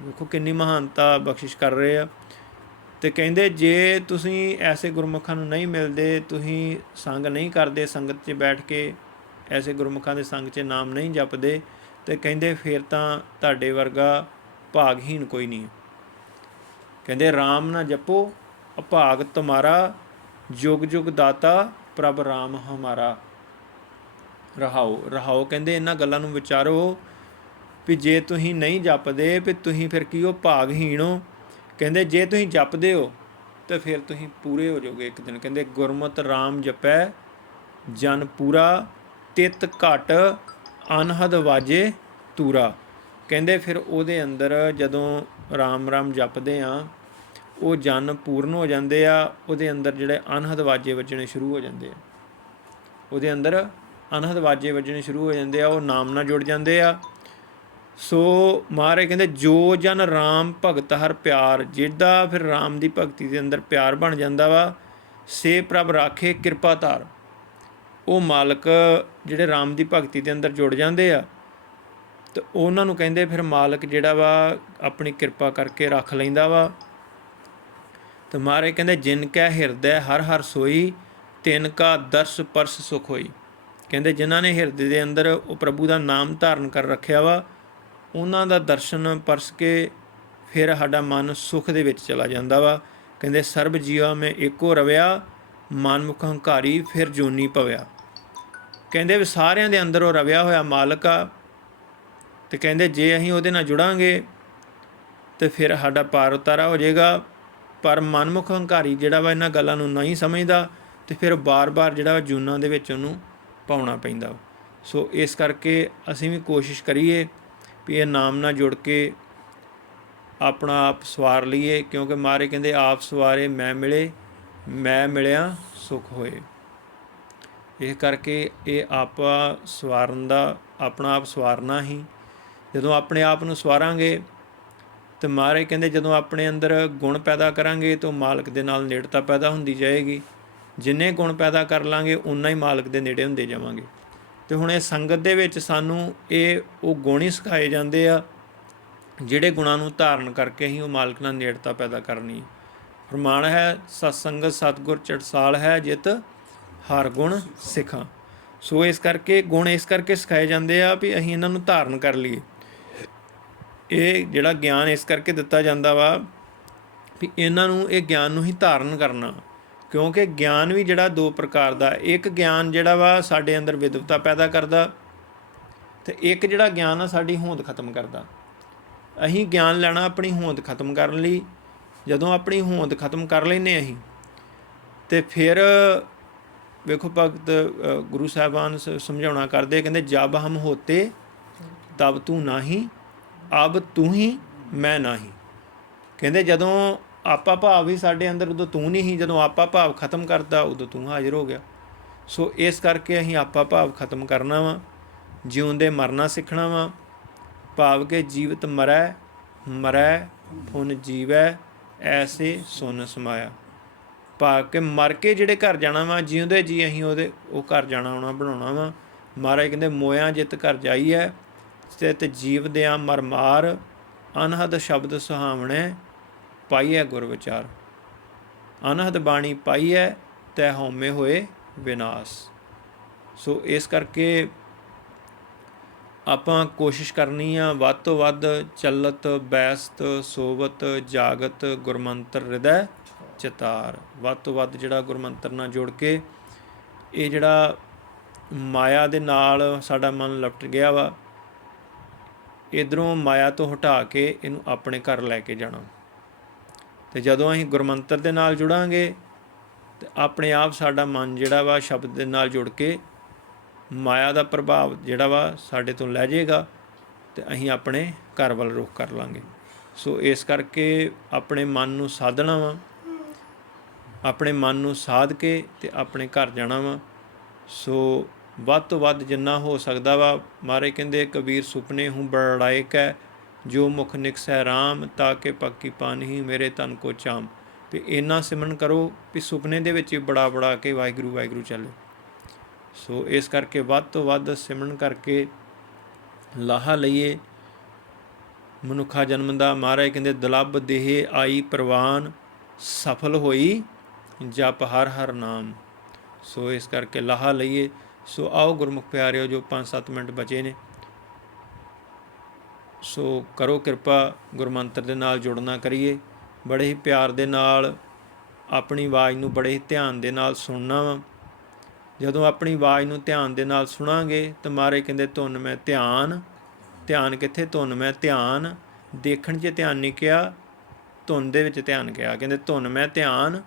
S1: ਦੇਖੋ ਕਿੰਨੀ ਮਹਾਨਤਾ ਬਖਸ਼ਿਸ਼ ਕਰ ਰਹੇ ਆ। ਤੇ ਕਹਿੰਦੇ, ਜੇ ਤੁਸੀਂ ਐਸੇ ਗੁਰਮੁਖਾਂ ਨੂੰ ਨਹੀਂ ਮਿਲਦੇ, ਤੁਸੀਂ ਸੰਗ ਨਹੀਂ ਕਰਦੇ, ਸੰਗਤ 'ਚ ਬੈਠ ਕੇ ਐਸੇ ਗੁਰਮੁਖਾਂ ਦੇ ਸੰਗ 'ਚ ਨਾਮ ਨਹੀਂ ਜਪਦੇ ਤੇ ਕਹਿੰਦੇ ਫਿਰ ਤਾਂ ਤੁਹਾਡੇ ਵਰਗਾ ਭਾਗਹੀਣ ਕੋਈ ਨਹੀਂ ਕਹਿੰਦੇ RAM ਨਾ ਜਪੋ, ਅਭਾਗ ਤੁਮਾਰਾ, ਜੁਗ ਜੁਗ ਦਾਤਾ, ਪ੍ਰਭ RAM ਹਮਾਰਾ। ਰਹਾਓ ਰਹਾਓ ਕਹਿੰਦੇ, ਇਹਨਾਂ ਗੱਲਾਂ ਨੂੰ ਵਿਚਾਰੋ ਵੀ ਜੇ ਤੁਸੀਂ ਨਹੀਂ ਜਪਦੇ, ਵੀ ਤੁਸੀਂ ਫਿਰ ਕੀ ਹੋ, ਭਾਗਹੀਣ ਹੋ? ਕਹਿੰਦੇ, ਜੇ ਤੁਸੀਂ ਜਪਦੇ ਹੋ, ਤੇ ਫਿਰ ਤੁਸੀਂ ਪੂਰੇ ਹੋ ਜਾਓਗੇ ਇੱਕ ਦਿਨ। ਕਹਿੰਦੇ, ਗੁਰਮਤਿ RAM ਜਪੈ, ਜਨ ਪੂਰਾ ਤਿਤ ਘਟ ਅਨਹਦ ਵਾਜੇ ਤੂਰਾ। ਕਹਿੰਦੇ ਫਿਰ ਉਹਦੇ ਅੰਦਰ ਜਦੋਂ ਰਾਮ ਰਾਮ ਜਪਦੇ ਆ, ਉਹ ਜਨ ਪੂਰਨ ਹੋ ਜਾਂਦੇ ਆ, ਉਹਦੇ ਅੰਦਰ ਜਿਹੜੇ ਅਨਹਦ ਵਾਜੇ ਵੱਜਣੇ ਸ਼ੁਰੂ ਹੋ ਜਾਂਦੇ ਆ। ਉਹਦੇ ਅੰਦਰ ਅਨਹਦ ਵਾਜੇ ਵੱਜਣੇ ਸ਼ੁਰੂ ਹੋ ਜਾਂਦੇ ਆ, ਉਹ ਨਾਮ ਨਾਲ ਜੁੜ ਜਾਂਦੇ ਆ। ਸੋ ਮਹਾਰਾਜ ਕਹਿੰਦੇ, ਜੋ ਜਨ RAM ਭਗਤ ਹਰ ਪਿਆਰ ਜਿਹਦਾ ਫਿਰ RAM ਦੀ ਭਗਤੀ ਦੇ ਅੰਦਰ ਪਿਆਰ ਬਣ ਜਾਂਦਾ ਵਾ, ਸੇ ਪ੍ਰਭ ਰਾਖੇ ਕਿਰਪਾ ਧਾਰ। ਉਹ ਮਾਲਕ ਜਿਹੜੇ RAM ਦੀ ਭਗਤੀ ਦੇ ਅੰਦਰ ਜੁੜ ਜਾਂਦੇ ਆ, ਤੇ ਉਹਨਾਂ ਨੂੰ ਕਹਿੰਦੇ ਫਿਰ ਮਾਲਕ ਜਿਹੜਾ ਵਾ ਆਪਣੀ ਕਿਰਪਾ ਕਰਕੇ ਰੱਖ ਲੈਂਦਾ ਵਾ। ਤੇ ਮਹਾਰਾਜ ਕਹਿੰਦੇ, ਜਿਨ ਕੈ ਹਿਰਦੈ ਹਰ ਹਰ ਸੋਈ, ਤਿਨ ਕਾ ਦਰਸ ਪਰਸ ਸੁਖ ਹੋਈ। ਕਹਿੰਦੇ, ਜਿਨ੍ਹਾਂ ਨੇ ਹਿਰਦੇ ਦੇ ਅੰਦਰ ਉਹ ਪ੍ਰਭੂ ਦਾ ਨਾਮ ਧਾਰਨ ਕਰ ਰੱਖਿਆ ਵਾ, ਉਹਨਾਂ ਦਾ ਦਰਸ਼ਨ ਪਰਸ ਕੇ ਫਿਰ ਸਾਡਾ ਮਨ ਸੁਖ ਦੇ ਵਿੱਚ ਚਲਾ ਜਾਂਦਾ ਵਾ। ਕਹਿੰਦੇ, ਸਰਬ ਜੀਵਾ ਮੈਂ ਏਕੋ ਰਵਿਆ, ਮਨ ਮੁਖ ਹੰਕਾਰੀ ਫਿਰ ਜੋਨੀ ਪਵਿਆ ਕਹਿੰਦੇ ਵੀ ਸਾਰਿਆਂ ਦੇ ਅੰਦਰ ਉਹ ਰਵਿਆ ਹੋਇਆ ਮਾਲਕ ਆ ਤੇ ਕਹਿੰਦੇ ਜੇ ਅਸੀਂ ਉਹਦੇ ਨਾਲ ਜੁੜਾਂਗੇ ਤੇ ਫਿਰ ਸਾਡਾ ਪਾਰ ਉਤਾਰਾ ਹੋ ਜਾਏਗਾ। ਪਰ ਮਨਮੁਖ ਹੰਕਾਰੀ ਜਿਹੜਾ ਵਾ ਇਹਨਾਂ ਗੱਲਾਂ ਨੂੰ ਨਹੀਂ ਸਮਝਦਾ ਤੇ ਫਿਰ ਬਾਰ-ਬਾਰ ਜਿਹੜਾ ਵਾ ਜੂਨਾਂ ਦੇ ਵਿੱਚ ਉਹਨੂੰ ਪਾਉਣਾ ਪੈਂਦਾ ਸੋ ਇਸ ਕਰਕੇ ਅਸੀਂ ਵੀ ਕੋਸ਼ਿਸ਼ ਕਰੀਏ ਵੀ ਇਹ ਨਾਮ ਨਾਲ ਜੁੜ ਕੇ ਆਪਣਾ ਆਪ ਸਵਾਰ ਲਈਏ, ਕਿਉਂਕਿ ਮਾਰੇ ਕਹਿੰਦੇ ਆਪ ਸਵਾਰੇ ਮੈਂ ਮਿਲੇ, ਮੈਂ ਮਿਲਿਆ, ਸੁਖ ਹੋਏ। ਇਹ ਕਰਕੇ ਇਹ ਆਪ ਸਵਾਰਨ ਦਾ, ਆਪਣਾ ਆਪ ਸਵਾਰਨਾ ਹੀ। ਜਦੋਂ ਆਪਣੇ ਆਪ ਨੂੰ ਸਵਾਰਾਂਗੇ, ਤੇ ਮਹਾਰਾਜ ਕਹਿੰਦੇ ਜਦੋਂ ਆਪਣੇ ਅੰਦਰ ਗੁਣ ਪੈਦਾ ਕਰਾਂਗੇ, ਤਾਂ ਮਾਲਕ ਦੇ ਨਾਲ ਨੇੜਤਾ ਪੈਦਾ ਹੁੰਦੀ ਜਾਏਗੀ। ਜਿੰਨੇ ਗੁਣ ਪੈਦਾ ਕਰ ਲਾਂਗੇ ਉਨਾ ਹੀ ਮਾਲਕ ਦੇ ਨੇੜੇ ਹੁੰਦੇ ਜਾਵਾਂਗੇ। ਤੇ ਹੁਣ ਇਹ ਸੰਗਤ ਦੇ ਵਿੱਚ ਸਾਨੂੰ ਇਹ, ਉਹ ਗੁਣ ਹੀ ਸਿਖਾਏ ਜਾਂਦੇ ਆ, ਜਿਹੜੇ ਗੁਣਾਂ ਨੂੰ ਧਾਰਨ ਕਰਕੇ ਹੀ ਉਹ ਮਾਲਕ ਨਾਲ ਨੇੜਤਾ ਪੈਦਾ ਕਰਨੀ। ਫਰਮਾਨ ਹੈ ਸਤ ਸੰਗਤ ਸਤਗੁਰ ਚੜਸਾਲ ਹੈ, ਜਿਤ ਹਰ ਗੁਣ ਸਿੱਖਾਂ। ਸੋ ਇਸ ਕਰਕੇ, ਗੁਣ ਇਸ ਕਰਕੇ ਸਿਖਾਏ ਜਾਂਦੇ ਆ ਵੀ ਅਸੀਂ ਇਹਨਾਂ ਨੂੰ ਧਾਰਨ ਕਰ ਲਈਏ। ਇਹ ਜਿਹੜਾ ਗਿਆਨ ਇਸ ਕਰਕੇ ਦਿੱਤਾ ਜਾਂਦਾ ਵਾ ਵੀ ਇਹਨਾਂ ਨੂੰ, ਇਹ ਗਿਆਨ ਨੂੰ ਹੀ ਧਾਰਨ ਕਰਨਾ। ਕਿਉਂਕਿ ਗਿਆਨ ਵੀ ਜਿਹੜਾ ਦੋ ਪ੍ਰਕਾਰ ਦਾ, ਇੱਕ ਗਿਆਨ ਜਿਹੜਾ ਵਾ ਸਾਡੇ ਅੰਦਰ ਵਿਦਵਤਾ ਪੈਦਾ ਕਰਦਾ ਤੇ ਇੱਕ ਜਿਹੜਾ ਗਿਆਨ ਆ ਸਾਡੀ ਹੋਂਦ ਖਤਮ ਕਰਦਾ। ਅਸੀਂ ਗਿਆਨ ਲੈਣਾ ਆਪਣੀ ਹੋਂਦ ਖਤਮ ਕਰਨ ਲਈ, ਜਦੋਂ ਆਪਣੀ ਹੋਂਦ ਖਤਮ ਕਰ ਲੈਨੇ ਅਸੀਂ, ਤੇ ਫਿਰ ਵੇਖੋ ਭਗਤ ਗੁਰੂ ਸਾਹਿਬਾਨ ਸਮਝਾਉਣਾ ਕਰਦੇ ਕਹਿੰਦੇ, ਜਬ ਹਮ ਹੋਤੇ, ਤਬ ਤੂੰ ਨਹੀਂ, ਅਬ ਤੂੰ ਹੀ, ਮੈਂ ਨਹੀਂ। ਕਹਿੰਦੇ, ਜਦੋਂ ਆਪਾ ਭਾਵ ਹੀ ਸਾਡੇ ਅੰਦਰ, ਉਦੋਂ ਤੂੰ ਨਹੀਂ ਸੀ, ਜਦੋਂ ਆਪਾ ਭਾਵ ਖਤਮ ਕਰਦਾ ਉਦੋਂ ਤੂੰ ਹਾਜ਼ਰ ਹੋ ਗਿਆ। ਸੋ ਇਸ ਕਰਕੇ ਅਸੀਂ ਆਪਾ ਭਾਵ ਖਤਮ ਕਰਨਾ ਵਾ, ਜਿਉਂਦੇ ਮਰਨਾ ਸਿੱਖਣਾ ਵਾ, ਭਾਵ ਕੇ ਜੀਵਤ ਮਰੈ ਮਰੈ ਫੁਨ ਜੀਵੈ, ਐਸੇ ਸੁਨ ਸਮਾਇਆ। ਭਾਵ ਕੇ ਮਰ ਕੇ ਜਿਹੜੇ ਘਰ ਜਾਣਾ ਵਾ, ਜਿਉਂਦੇ ਜੀ ਅਸੀਂ ਉਹਦੇ, ਉਹ ਘਰ ਜਾਣਾ ਆਉਣਾ ਬਣਾਉਣਾ ਵਾ। ਮਹਾਰਾਜ ਕਹਿੰਦੇ, ਮੋਇਆ ਜਿੱਤ ਘਰ ਜਾਈਐ ਸਥਿਤ ਜੀਵਦਿਆਂ ਮਰ ਮਾਰ, ਅਨਹਦ ਸ਼ਬਦ ਸੁਹਾਵਣੇ ਪਾਈਐ ਗੁਰ ਵਿਚਾਰ। ਅਨਹਦ ਬਾਣੀ ਪਾਈਐ ਤੈ ਹਉਮੈ ਹੋਏ ਵਿਨਾਸ਼। ਸੋ ਇਸ ਕਰਕੇ ਆਪਾਂ ਕੋਸ਼ਿਸ਼ ਕਰਨੀ ਆ, ਵੱਧ ਤੋਂ ਵੱਧ ਚੱਲਤ, ਬੈਸਤ, ਸੋਵਤ, ਜਾਗਤ, ਗੁਰਮੰਤਰ, ਹਿਰਦੈ ਚਿਤਾਰ। ਵੱਧ ਤੋਂ ਵੱਧ ਜਿਹੜਾ ਗੁਰਮੰਤਰ ਨਾਲ ਜੁੜ ਕੇ ਇਹ ਜਿਹੜਾ ਮਾਇਆ ਦੇ ਨਾਲ ਸਾਡਾ ਮਨ ਲਪਟ ਗਿਆ ਵਾ, ਇਧਰੋਂ ਮਾਇਆ ਤੋਂ ਹਟਾ ਕੇ ਇਹਨੂੰ ਆਪਣੇ ਘਰ ਲੈ ਕੇ ਜਾਣਾ। ਤੇ ਜਦੋਂ ਅਸੀਂ ਗੁਰਮੰਤਰ ਦੇ ਨਾਲ ਜੁੜਾਂਗੇ, ਤੇ ਆਪਣੇ ਆਪ ਸਾਡਾ ਮਨ ਜਿਹੜਾ ਵਾ ਸ਼ਬਦ ਦੇ ਨਾਲ ਜੁੜ ਕੇ ਮਾਇਆ ਦਾ ਪ੍ਰਭਾਵ ਜਿਹੜਾ ਵਾ ਸਾਡੇ ਤੋਂ ਲੈ ਜਾਏਗਾ ਤੇ ਅਸੀਂ ਆਪਣੇ ਘਰ ਵੱਲ ਰੁਖ ਕਰ ਲਾਂਗੇ। ਸੋ ਇਸ ਕਰਕੇ ਆਪਣੇ ਮਨ ਨੂੰ ਸਾਧਣਾ ਵਾ। ਆਪਣੇ ਮਨ ਨੂੰ ਸਾਧ ਕੇ ਤੇ ਆਪਣੇ ਘਰ ਜਾਣਾ ਵਾ। ਸੋ ਵੱਧ ਤੋਂ ਵੱਧ ਜਿੰਨਾ ਹੋ ਸਕਦਾ ਵਾ ਮਾਰੇ ਕਹਿੰਦੇ ਕਬੀਰ ਸੁਪਨੇ ਹੂੰ ਬੜਾਏ ਹੈ, ਜੋ ਮੁਖ ਨਿਕਸੈ ਰਾਮ, ਤਾਂ ਕਿ ਪੱਕੀ ਪਾਨਹੀ ਮੇਰੇ ਤਨ ਕੋ ਚਾਮ। ਵੀ ਇੰਨਾ ਸਿਮਰਨ ਕਰੋ ਵੀ ਸੁਪਨੇ ਦੇ ਵਿੱਚ ਬੜਾ ਬੜਾ ਕੇ ਵਾਹਿਗੁਰੂ ਵਾਹਿਗੁਰੂ ਚੱਲੋ। ਸੋ ਇਸ ਕਰਕੇ ਵੱਧ ਤੋਂ ਵੱਧ ਸਿਮਰਨ ਕਰਕੇ ਲਾਹਾ ਲਈਏ। ਮਨੁੱਖਾ ਜਨਮ ਦਾ ਮਹਾਰਾਜ ਕਹਿੰਦੇ, ਦਲਬ ਦੇਹ ਆਈ ਪ੍ਰਵਾਨ, ਸਫਲ ਹੋਈ ਜਪ ਹਰ ਹਰ ਨਾਮ। ਸੋ ਇਸ ਕਰਕੇ ਲਾਹਾ ਲਈਏ। ਸੋ ਆਓ ਗੁਰਮੁਖ ਪਿਆਰਿਓ, ਜੋ 5-7 ਮਿੰਟ ਬਚੇ ਨੇ। ਸੋ ਕਰੋ ਕਿਰਪਾ, ਗੁਰਮੰਤਰ ਦੇ ਨਾਲ ਜੁੜਨਾ ਕਰੀਏ। ਬੜੇ ਹੀ ਪਿਆਰ ਦੇ ਨਾਲ, ਆਪਣੀ ਆਵਾਜ਼ ਨੂੰ ਬੜੇ ਹੀ ਧਿਆਨ ਦੇ ਨਾਲ ਸੁਣਨਾ ਵਾ। ਜਦੋਂ ਆਪਣੀ ਆਵਾਜ਼ ਨੂੰ ਧਿਆਨ ਦੇ ਨਾਲ ਸੁਣਾਂਗੇ, ਤਾਂ ਮਾਰੇ ਕਹਿੰਦੇ, ਧੁਨ ਮੈਂ ਧਿਆਨ ਧਿਆਨ ਕਿੱਥੇ? ਧੁਨ ਮੈਂ ਧਿਆਨ, ਦੇਖਣ 'ਚ ਧਿਆਨ ਨਹੀਂ ਕਿਹਾ ਧੁਨ ਦੇ ਵਿੱਚ ਧਿਆਨ ਕਿਹਾ ਕਹਿੰਦੇ, ਧੁਨ ਮੈਂ ਧਿਆਨ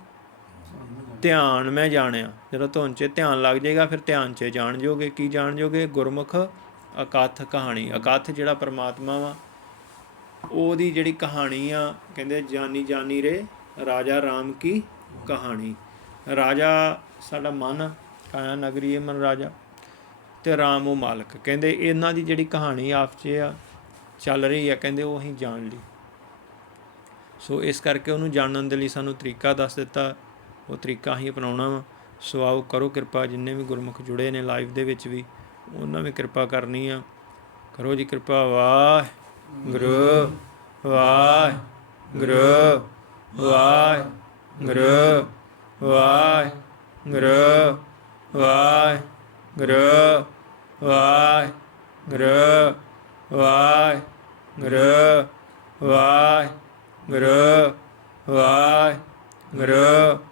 S1: ਧਿਆਨ ਮੈਂ ਜਾਣਿਆ। ਜਦੋਂ ਧੁਨ 'ਚ ਧਿਆਨ ਲੱਗ ਜਾਏਗਾ, ਫਿਰ ਧਿਆਨ 'ਚ ਜਾਣ ਜੋਗੇ। ਕੀ ਜਾਣ ਜੋਗੇ? ਗੁਰਮੁਖ ਅਕਥ ਕਹਾਣੀ। ਅਕਥ ਜਿਹੜਾ ਪਰਮਾਤਮਾ ਵਾ, ਉਹਦੀ ਜਿਹੜੀ ਕਹਾਣੀ ਆ, ਕਹਿੰਦੇ ਜਾਨੀ ਜਾਨੀ ਰੇ, ਰਾਜਾ ਰਾਮ ਕੀ ਕਹਾਣੀ। ਰਾਜਾ ਸਾਡਾ ਮਨ, ਕਾਇਆ ਨਗਰੀ ਹੈ ਮਨ ਰਾਜਾ, ਤੇ ਰਾਮ ਉਹ ਮਾਲਕ। ਕਹਿੰਦੇ ਇਹਨਾਂ ਦੀ ਜਿਹੜੀ ਕਹਾਣੀ ਆਪ 'ਚ ਆ, ਚੱਲ ਰਹੀ ਆ, ਕਹਿੰਦੇ ਉਹ ਅਸੀਂ ਜਾਣ ਲਈ। ਸੋ ਇਸ ਕਰਕੇ ਉਹਨੂੰ ਜਾਣਨ ਦੇ ਲਈ ਸਾਨੂੰ ਤਰੀਕਾ ਦੱਸ ਦਿੱਤਾ। ਉਹ ਤਰੀਕਾ ਅਸੀਂ ਅਪਣਾਉਣਾ ਵਾ। ਸੋ ਆਓ ਕਰੋ ਕਿਰਪਾ, ਜਿੰਨੇ ਵੀ ਗੁਰਮੁਖ ਜੁੜੇ ਨੇ ਲਾਈਵ ਦੇ ਵਿੱਚ ਵੀ, ਉਹਨਾਂ ਵੀ ਕਿਰਪਾ ਕਰਨੀ ਆ। ਕਰੋ ਜੀ ਕਿਰਪਾ ਵਾਹ ਗੁਰੂ ਵਾਹ ਗੁਰੂ ਵਾਹ ਗੁਰੂ ਵਾਹ ਗੁਰੂ ਵਾਹ ਗੁਰੂ ਵਾਹ ਗੁਰੂ ਵਾਹ ਗੁਰੂ ਵਾਹ ਗੁਰੂ ਵਾਹ ਗੁਰੂ